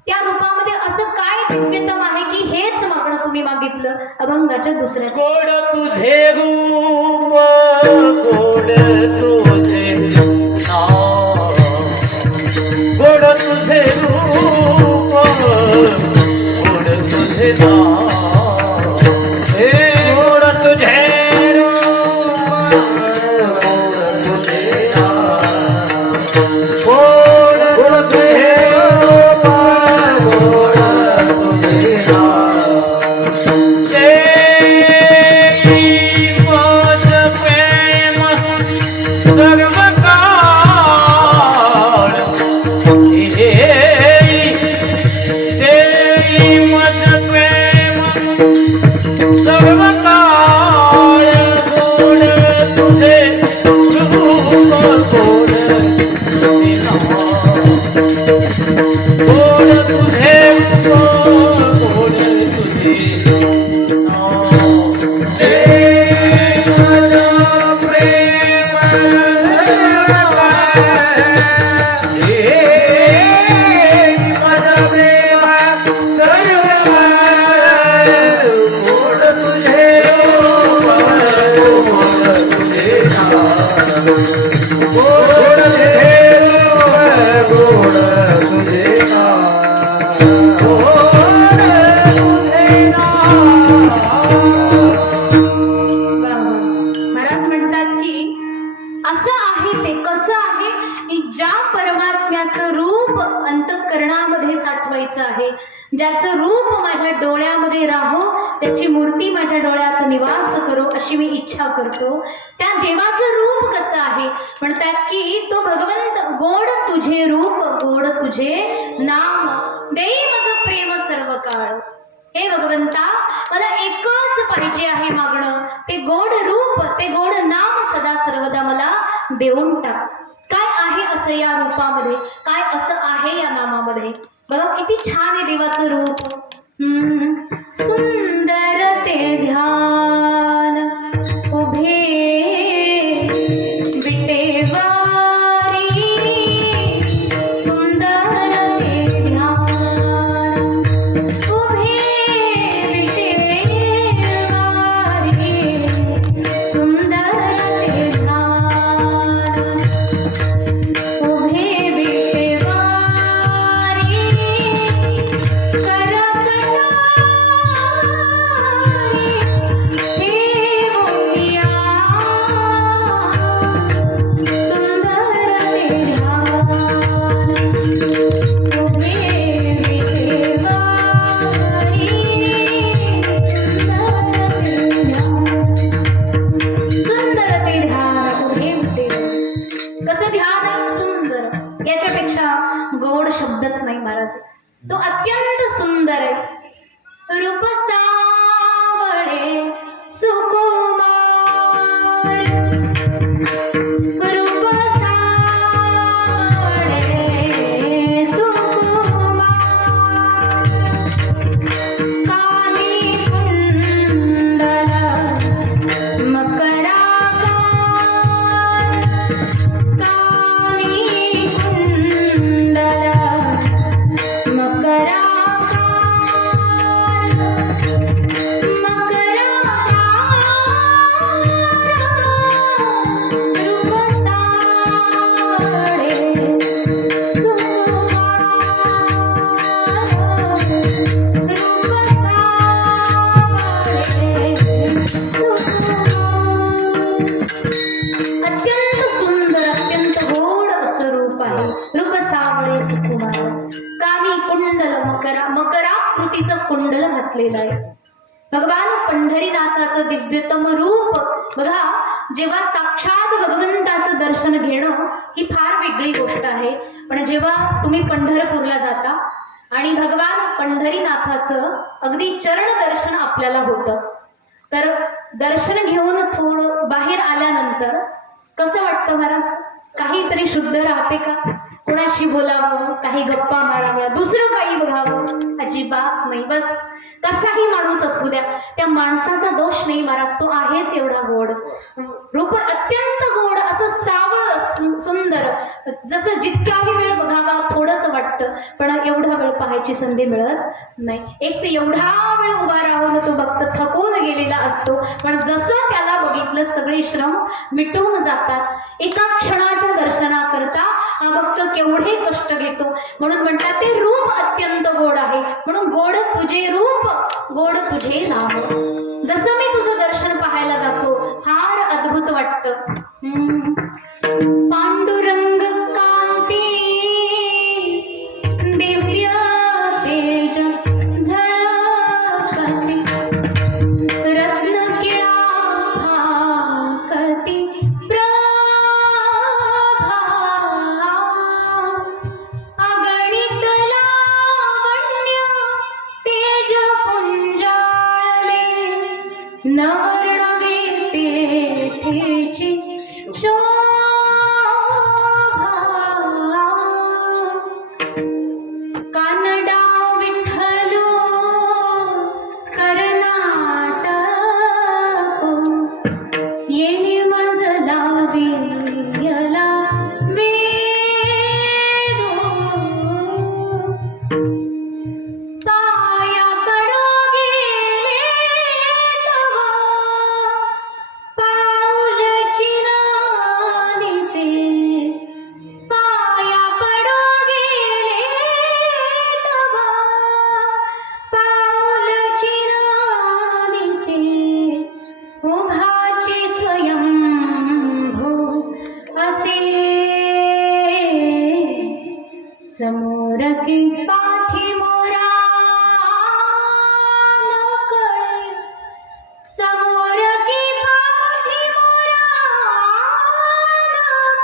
त्या रूपामध्ये असं काय दिव्यतम आहे की हेच मागणं तुम्ही मागितलं अभंगाच्या दुसऱ्याच्या. गोड तुझे रूप, गोड तुझे नाम, गोड तुझे रूप, गोड तुझे नाम, गोड तुझे रूप, गोड तुझे नाम, गोड तुझे रूप, गोड तुझे ज्याचं रूप माझ्या डोळ्यामध्ये राहो, त्याची मूर्ती माझ्या डोळ्यात निवास करो, अशी मी इच्छा करतो. त्या देवाचं रूप कसं आहे? म्हणतात की तो भगवंत गोड तुझे रूप, गोड तुझे नाम, देई माझं प्रेम सर्व काळ. हे भगवंता, मला एकच पाहिजे आहे मागणं, ते गोड रूप, ते गोड नाम सदा सर्वदा मला देऊन टाक. काय आहे असं या रूपामध्ये? काय असं आहे या नामामध्ये? बघा किती छान आहे देवाचं रूप. सुंदर ते ध्यान उभे विटेवारी, सुंदर ते ध्यान उभे विटेवारी, सुंदर ते ध्यान उभे शब्दच नाही महाराज, तो अत्यंत सुंदर आहे. रूप सावळे सुकुमार, रूप सावळे मातीचं कुंडल घातलेलं आहे. भगवान पंढरीनाथाचं दिव्यतम रूप बघा. जेव्हा साक्षात भगवंताचं दर्शन घेणं ही फार वेगळी गोष्ट आहे. पण जेव्हा तुम्ही पंढरपूरला जाता आणि भगवान पंढरीनाथाचं अगदी चरण दर्शन आपल्याला होतं, तर दर्शन घेऊन थोडं बाहेर आल्यानंतर कसं वाटतं महाराज? काहीतरी शुद्ध राहते का? कोणाशी बोलावं, काही गप्पा माराव्या, दुसरं काही बघावं? अजिबात नाही. बस कसाही माणूस असू द्या, त्या माणसाचा दोष नाही महाराज, तो आहेच एवढा गोड. रूप अत्यंत गोड, असं सावळ सुंदर, जसं जितकाही वेळ बघावा थोडंसं वाटतं, पण एवढा वेळ पाहायची संधी मिळत नाही. एक तर एवढा वेळ उभा राहून तो भक्त थकून गेलेला असतो, पण जसं त्याला बघितलं सगळे श्रम मिटून जातात. एका क्षणाच्या दर्शनाकरता हा भक्त केवढे कष्ट घेतो. म्हणून म्हणतात ते रूप अत्यंत गोड आहे. म्हणून गोड तुझे रूप, गोड तुझे नाम. जसं मी तुझं दर्शन पाहायला जातो फार अद्भुत वाटतं. पांडुरंग कांती दिव्य तेज झळकती, रत्न किळा भाकती प्रभा, अगणित लावण्य तेज पुंजाळले, नवर्णवे तेथेची शोभा. कानडा विठ्ठलो कर्नाटक, येणे मजला वियला वेदो, पाया पडो गेले तवा, पाऊल चिरानिसे, पाया पडो गेले तवा, पाऊल चिरानिसे, उभाची स्वयंभू असे, समोर की पाठी मोरा न कळे, समोर की पाठी मोरा न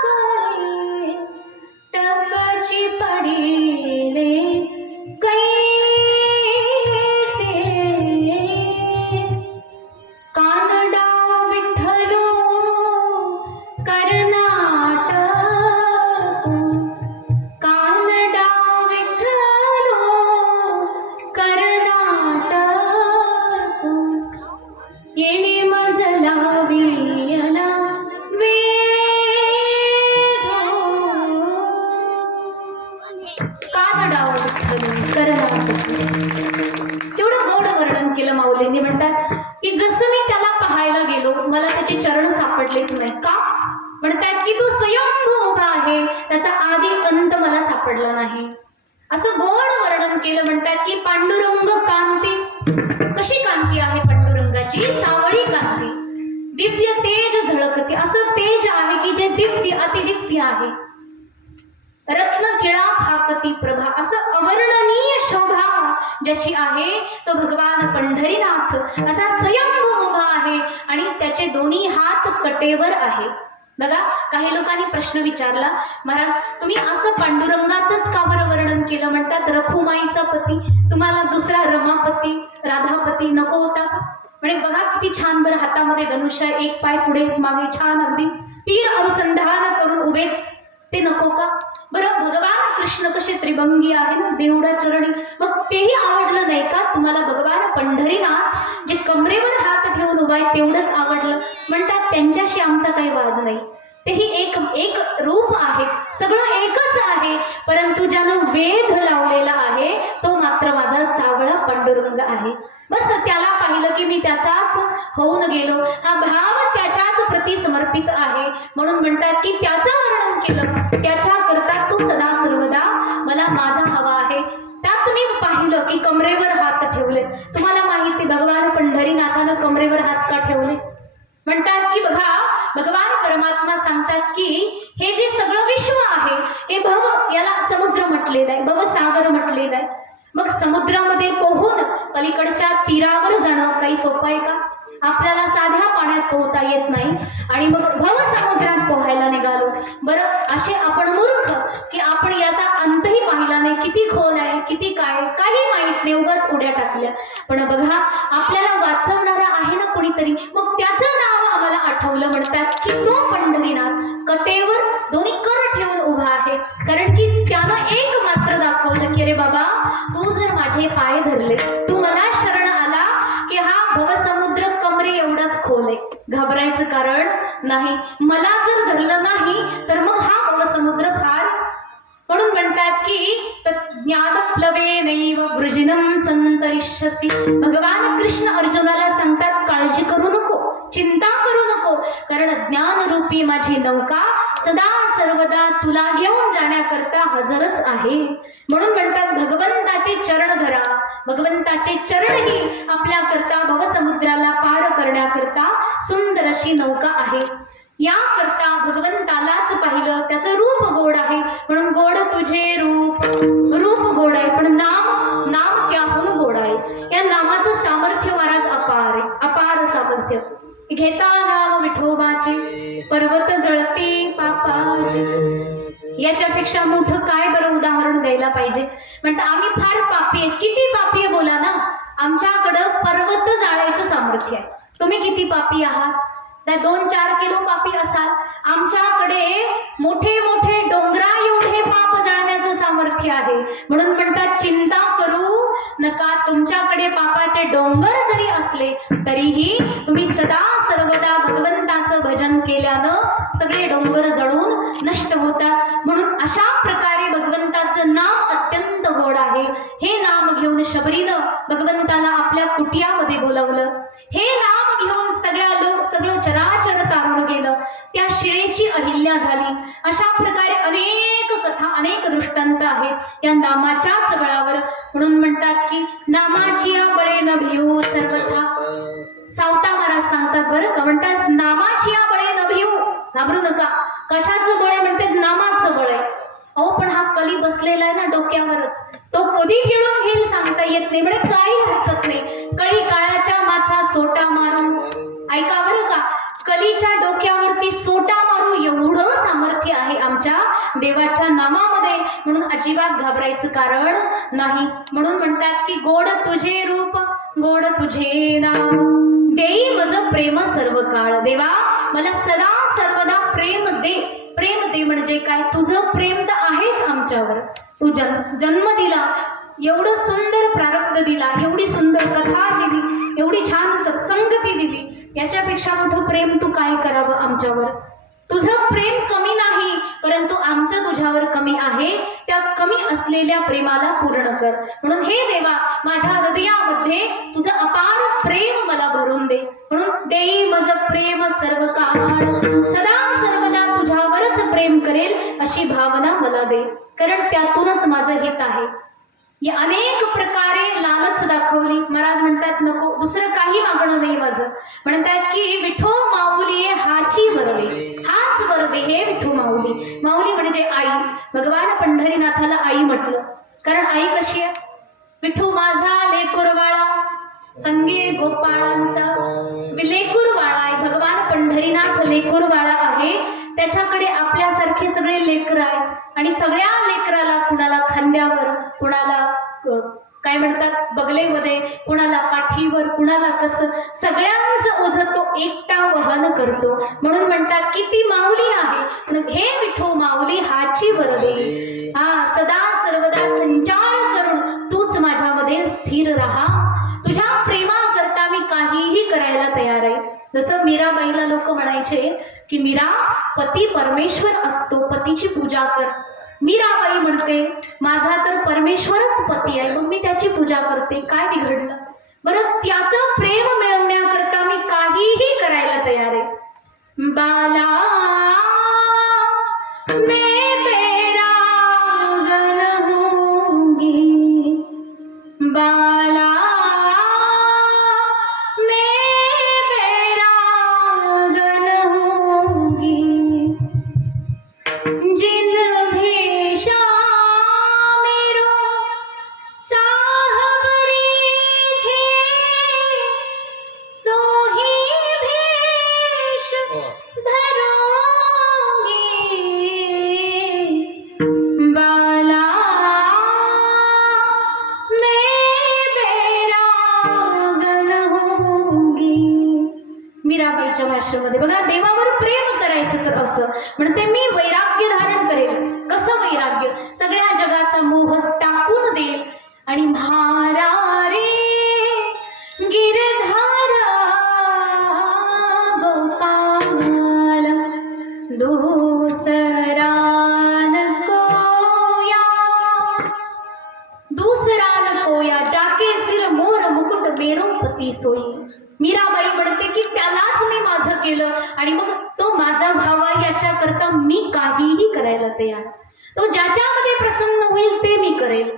कळे, टकची पडिले कैसे, कानडा विठ्ठलो कर्नाटक, कानडा विठ्ठलो कर्नाटक, येणे मजला वियला वेधो, कानडा विठ्ठलो कर्नाटक. तेवढं गोड वर्णन केलं माऊलींनी. म्हणतात की जसं मी त्याला पाहायला गेलो मला त्याचे चरण सापडलेच नाही. का? म्हणतात की तो स्वयंभू उभा आहे, त्याचा आदी अंत मला सापडला नाही. असं गोड वर्णन केलं. म्हणतात की पांडुरंग कांती, कशी कांती आहे पांडुरंगाची? सावळी कांती, दिव्य तेज झळकते, असं तेज आहे की जे दिव्य अतिदिव्य आहे. रत्न किळा फाकती प्रभा, असं अवर्णनीय शोभा ज्याची आहे तो भगवान पंढरीनाथ असा स्वयंभू उभा आहे आणि त्याचे दोन्ही हात कटेवर आहे. बघा, काही लोकांनी प्रश्न विचारला, महाराज तुम्ही असं पांडुरंगाचंच का बरं वर्णन केलं? म्हणतात रखुमाईचा पती, तुम्हाला दुसरा रमापती राधापती नको होता का? म्हणजे बघा किती छान बरं, हातामध्ये धनुष्य, एक पाय पुढे मागे, छान अगदी तीर अनुसंधान करून उभेच, ते नको का? बरं भगवान कृष्ण कसे त्रिभंगी आहे ना देवडा चरणी, मग तेही आवडलं नाही का तुम्हाला? भगवान पंढरीनाथ जे कमरेवर हात ठेवून उभा आहे तेवढंच आवडलं. म्हणतात त्यांच्याशी आमचा काही वाद नाही, तेही एक एक रूप आहे, सगळं एकच आहे, परंतु ज्यानं वेध लावलेला आहे तो मात्र माझा सावळा पांडुरंग आहे. बस त्याला पाहिलं की मी त्याचाच होऊन गेलो, हा भाव त्याच्याच प्रती समर्पित आहे. म्हणून म्हणतात की त्याचं वर्णन केलं, त्याच्या करता तो सदा सर्वदा मला माझा हवा आहे. त्यात तुम्ही पाहिलं की कमरेवर हात ठेवले. तुम्हाला माहिती भगवान पंढरीनाथानं कमरेवर हात का ठेवले? म्हणतात की बघा, भगवान परमात्मा सांगतात की हे जे सगळं विश्व आहे हे भव, याला समुद्र म्हटलेलं आहे, भवसागर म्हटलेलं आहे. मग समुद्रामध्ये पोहून पलीकडच्या तीरावर जाणं काही सोपं आहे का? आपल्याला साध्या पाण्यात पोहता येत नाही आणि मग भवसमुद्रात पोहायला निघालो. बरं, असे आपण मूर्ख की आपण याचा अंतही पाहिला नाही, किती खोल आहे, किती काय, काही माहित नाही, उगाच उड्या टाकल्या. पण बघा, आपल्याला वाचवणारा आहे ना कोणीतरी, मग त्याचं नाव आम्हाला आठवलं. म्हणतात की तो पंढरीनाथ कटेवर दोन्ही कर ठेवून उभा आहे, कारण की त्यानं एक मात्र दाखवलं की अरे बाबा, तू जर माझे पाय धरले, तू मला शरण आला की हा भवसमुद्र कमरे एवढाच खोल आहे, घाबरायचं कारण नाही. मला जर धरलं नाही तर मग हा भवसमुद्र फार. म्हणून म्हणतात की ज्ञानप्लवे नैव वृजिनम संतरिष्यसि. भगवान कृष्ण अर्जुनाला सांगतात, काळजी करू नको, चिंता करू नको, कारण ज्ञानरूपी माझी नौका सदा सर्वदा तुला घेऊन जाण्याकरता हजरच आहे. म्हणून म्हणतात भगवंताचे चरण धरा. भगवंताचे चरणही आपल्या करता भवसमुद्राला पार करण्याकरता सुंदर अशी नौका आहे. या करता भगवंतालाच पाहिलं, त्याचं रूप गोड आहे, म्हणून गोड तुझे रूप. रूप गोड आहे, पण नाम त्याहून गोड आहे. या नामाचं सामर्थ्य महाराज अपार आहे, अपार सामर्थ्य. घेता नाम विठोबाचे पर्वत जळते पापाचे. याच्यापेक्षा मोठं काय बरं उदाहरण द्यायला पाहिजे? म्हणतात आम्ही फार पापी आहे. किती पापी आहे बोला ना. आमच्याकडं पर्वत जाळायचं सामर्थ्य आहे. तुम्ही किती पापी आहात? 2-4 किलो पापी असाल. आमच्याकडे मोठे मोठे डोंगरा एवढे पाप जाळण्याचं सामर्थ्य आहे. म्हणून म्हणतात चिंता करू नका. तुमच्याकडे पापाचे डोंगर जरी असले तरीही तुम्ही सदा सर्वदा भगवंताचं भजन केल्यानं सगळे डोंगर जळून नष्ट होतात. म्हणून अशा प्रकारे भगवंताचं नाम अत्यंत गोड आहे. हे नाम घेऊन शबरीनं भगवंताला आपल्या कुटियामध्ये बोलवलं. हे नाम घेऊन सगळं चराचर तारून गेलं. त्या शिळेची अहिल्या झाली. अशा प्रकारे अनेक कथा, अनेक दृष्टांत आहेत या नामाच्याच बळावर. म्हणून म्हणतात की नामाची या बळे न भिऊ सर्वथा. सावता महाराज सांगतात बरं का, म्हणतात नामाची या बळे न भिऊ, घाबरू नका. कशाचं बळ आहे म्हणतात? नामाचं बळ आहे. अहो पण हा कली बसलेला आहे ना डोक्यावरच, तो कधी गिळून घेईल सांगता येत नाही. म्हणजे काही हरकत नाही. कळी काळाच्या माथा सोटा मारू. ऐका बरं का, कलीच्या डोक्यावरती सोटा मारू एवढं सामर्थ्य आहे आमच्या देवाच्या नामामध्ये. म्हणून अजिबात घाबरायचं कारण नाही. म्हणून म्हणतात की गोड तुझे रूप, गोड तुझे नाम, देई मज प्रेम सर्व काळ. देवा मला सदा सर्वदा प्रेम दे. प्रेम दे म्हणजे काय? तुझं प्रेम तर आहेच आमच्यावर. तू जन्म दिला, एवढं सुंदर प्रारब्ध दिला, एवढी सुंदर कथा दिली, एवढी छान सत्संगती दिली. याच्यापेक्षा मोठं प्रेम तू काय करावं आमच्यावर? तुझं प्रेम कमी नाही, परंतु आमचं तुझ्यावर कमी आहे. त्या कमी असलेल्या प्रेमाला पूर्ण कर. म्हणून हे देवा, माझ्या हृदयामध्ये तुझं अपार प्रेम मला भरून दे. म्हणून देई मज प्रेम सर्व काळ, सदा सर्वदा तुझ्यावरच प्रेम करेल अशी भावना मला दे, कारण त्यातूनच माझं हित आहे. या अनेक प्रकारे लालच दाखवली. महाराज म्हणतात नको, दुसरं काही मागणं नाही माझं. म्हणतात की विठो माऊली हाची वरदे. हाच वरदे हे विठो माऊली. माऊली म्हणजे आई. भगवान पंढरीनाथाला आई म्हटलं, कारण आई कशी आहे? विठू माझा लेकुरवाळा, संगे गोपाळांचा लेकुरवाळा आहे. भगवान पंढरीनाथ लेकुरवाळा आहे. त्याच्याकडे आपल्यासारखे सगळे लेकर आहेत आणि सगळ्या लेकराला कुणाला खांद्यावर, कुणाला काय म्हणतात बगलेमध्ये, कुणाला पाठीवर, कुणाला कसं, सगळ्यांचं ओझं तो एकटा वहन करतो. म्हणून म्हणतात की ती माऊली आहे. म्हणून हे विठो माऊली हाची वरदे. हा सदा सर्वदा संचार करून तूच माझ्यामध्ये स्थिर राहा. तुझ्या प्रेमाकरता मी काहीही करायला तयार आहे. जसं मीराबाईला लोक म्हणायचे की मीरा, पती परमेश्वर असतो, पतीची पूजा कर. मीराबाई म्हणते माझा तर परमेश्वरच पती आहे, मग मी त्याची पूजा करते, काय बिघडलं? बरं, त्याचं प्रेम मिळवण्याकरता मी काहीही करायला तयार आहे. बाला मैं बैरागन होंगी, बाला जिन भेषा मेरो सा मीराबाईच्या भाषेमध्ये बघा, देवावर प्रेम करायचं तर असं म्हणते, मी वैराग्य धारण करेल. कसं वैराग्य? सगळ्या जगाचा मोह टाकून देईल आणि म्हारा रे गिरधारा गोपाल दूसरा कोया जाके सिर मोर मुकुट मेरोपती सोयी. मीराबाई म्हणते की त्यालाच मी माझं केलं आणि मग तो माझा भावा याच्या करता मी काहीही करायला तयार. तो ज्याच्यामध्ये प्रसन्न होईल ते मी करेल.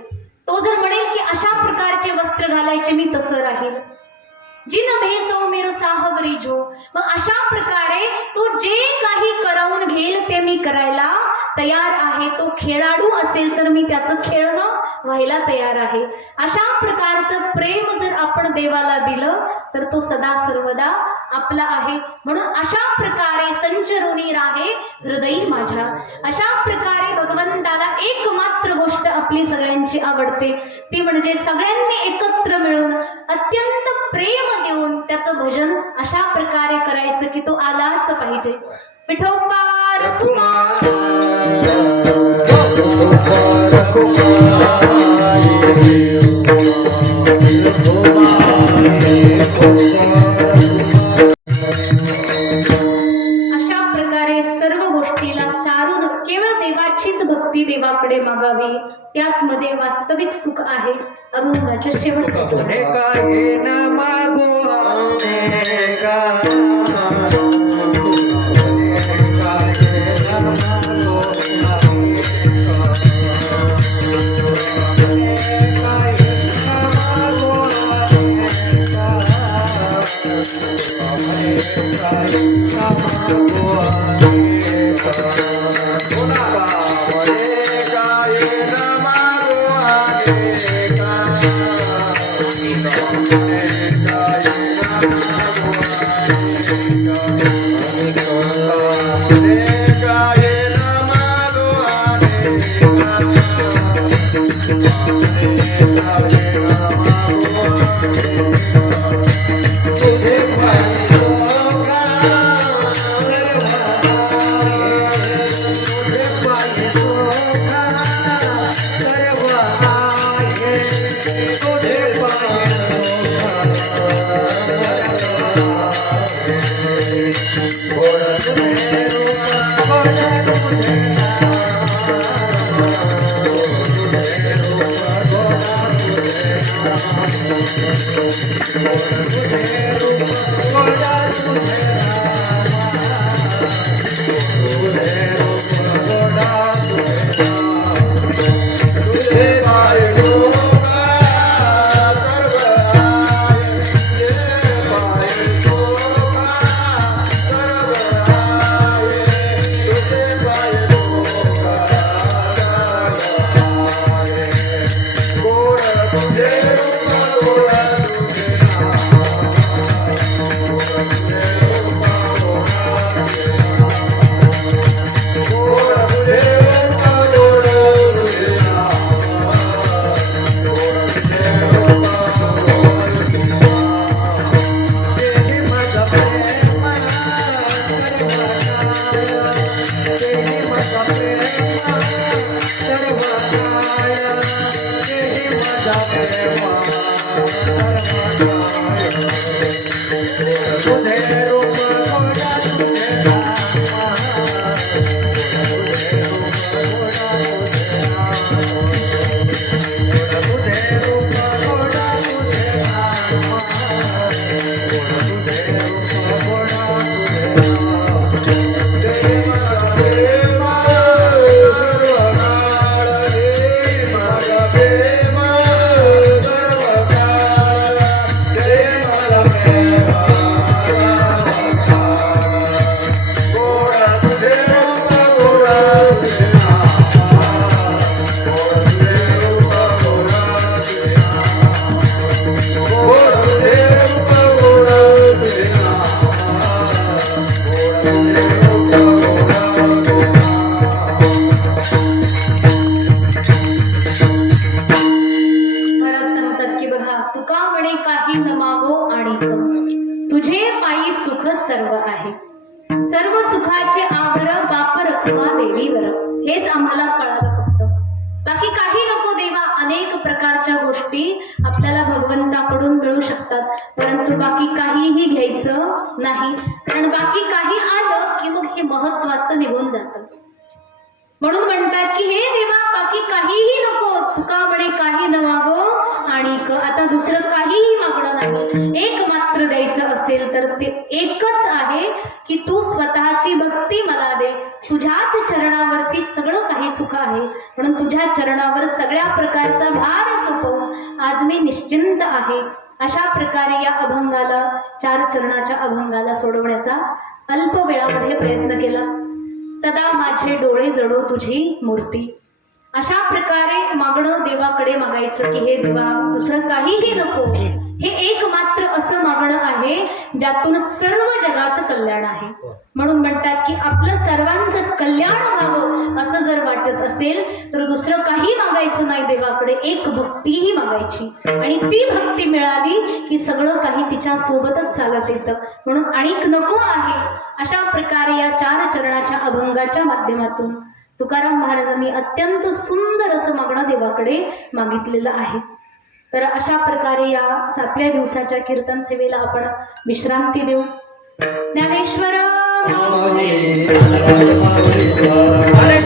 तो जर म्हणेल की अशा प्रकारचे वस्त्र घालायचे, मी तसं राहील. जिन भेसो मेरो साहबरी जो. मग अशा प्रकारे तो जे काही करवून घेईल ते मी करायला तयार आहे. तो खेळाडू असेल तर मी त्याचं खेळणं व्हायला तयार आहे. अशा प्रकारचं प्रेम जर आपण देवाला दिलं तर तो सदा सर्वदा आपला आहे. म्हणून अशा प्रकारे संचरोनी राहे हृदयी माझ्या. अशा प्रकारे भगवंताला एकमात्र गोष्ट आपली सगळ्यांची आवडते, ती म्हणजे सगळ्यांनी एकत्र मिळून अत्यंत प्रेम देऊन त्याचं भजन अशा प्रकारे करायचं की तो आलाच पाहिजे. विठोबा अशा प्रकारे सर्व गोष्टीला सारून केवळ देवाचीच भक्ती देवाकडे मागावी, त्याचमध्ये वास्तविक सुख आहे. अभंगाच्या शेवटच्या तुझे पायी सुख सर्व आहे. सर्व सुखाचे आगर बाप रखुमा देवीवर. हेच आम्हाला कळालं फक्त. बाकी काही नको देवा. अनेक प्रकारच्या गोष्टी आपल्याला भगवंताकडून मिळू शकतात, परंतु बाकी काहीही घ्यायचं नाही. कारण बाकी काही आलं की मग हे महत्वाचं निघून जातं. म्हणून म्हणतात की हे देवा बाकी काहीही नको. तुका म्हणे काही न मागो आणि आता दुसरं काहीही मागणं नाही. एक मात्र द्यायचं असेल तर ते एकच आहे की तू स्वतःची भक्ती मला दे. तुझ्याच चरणावरती सगळं काही सुख आहे. म्हणून तुझ्या चरणावर सगळ्या प्रकारचा भार सोपवून आज मी निश्चिंत आहे. अशा प्रकारे या अभंगाला, 4 चरणाच्या अभंगाला सोडवण्याचा अल्प वेळामध्ये प्रयत्न केला. सदा माझे डोळे जडो तुझी मूर्ती. अशा प्रकारे मागणं देवाकडे मागायचं की हे देवा दुसरं काहीही नको. हे एक मात्र असं मागणं आहे ज्यातून सर्व जगाचं कल्याण आहे. म्हणून म्हणतात की आपलं सर्वांचं कल्याण व्हावं असं जर वाटत असेल तर दुसरं काही मागायचं नाही देवाकडे. एक भक्तीही मागायची आणि ती भक्ती मिळाली की सगळं काही तिच्या सोबतच चालत येतं. म्हणून आणिक नको आहे. अशा प्रकारे या 4 चरणाच्या अभंगाच्या माध्यमातून तुकाराम महाराजांनी अत्यंत सुंदर असं मागणं देवाकडे मागितलेलं आहे. तर अशा प्रकारे या 7व्या दिवसाच्या कीर्तन सेवेला आपण विश्रांती देऊ. ज्ञानेश्वर हरे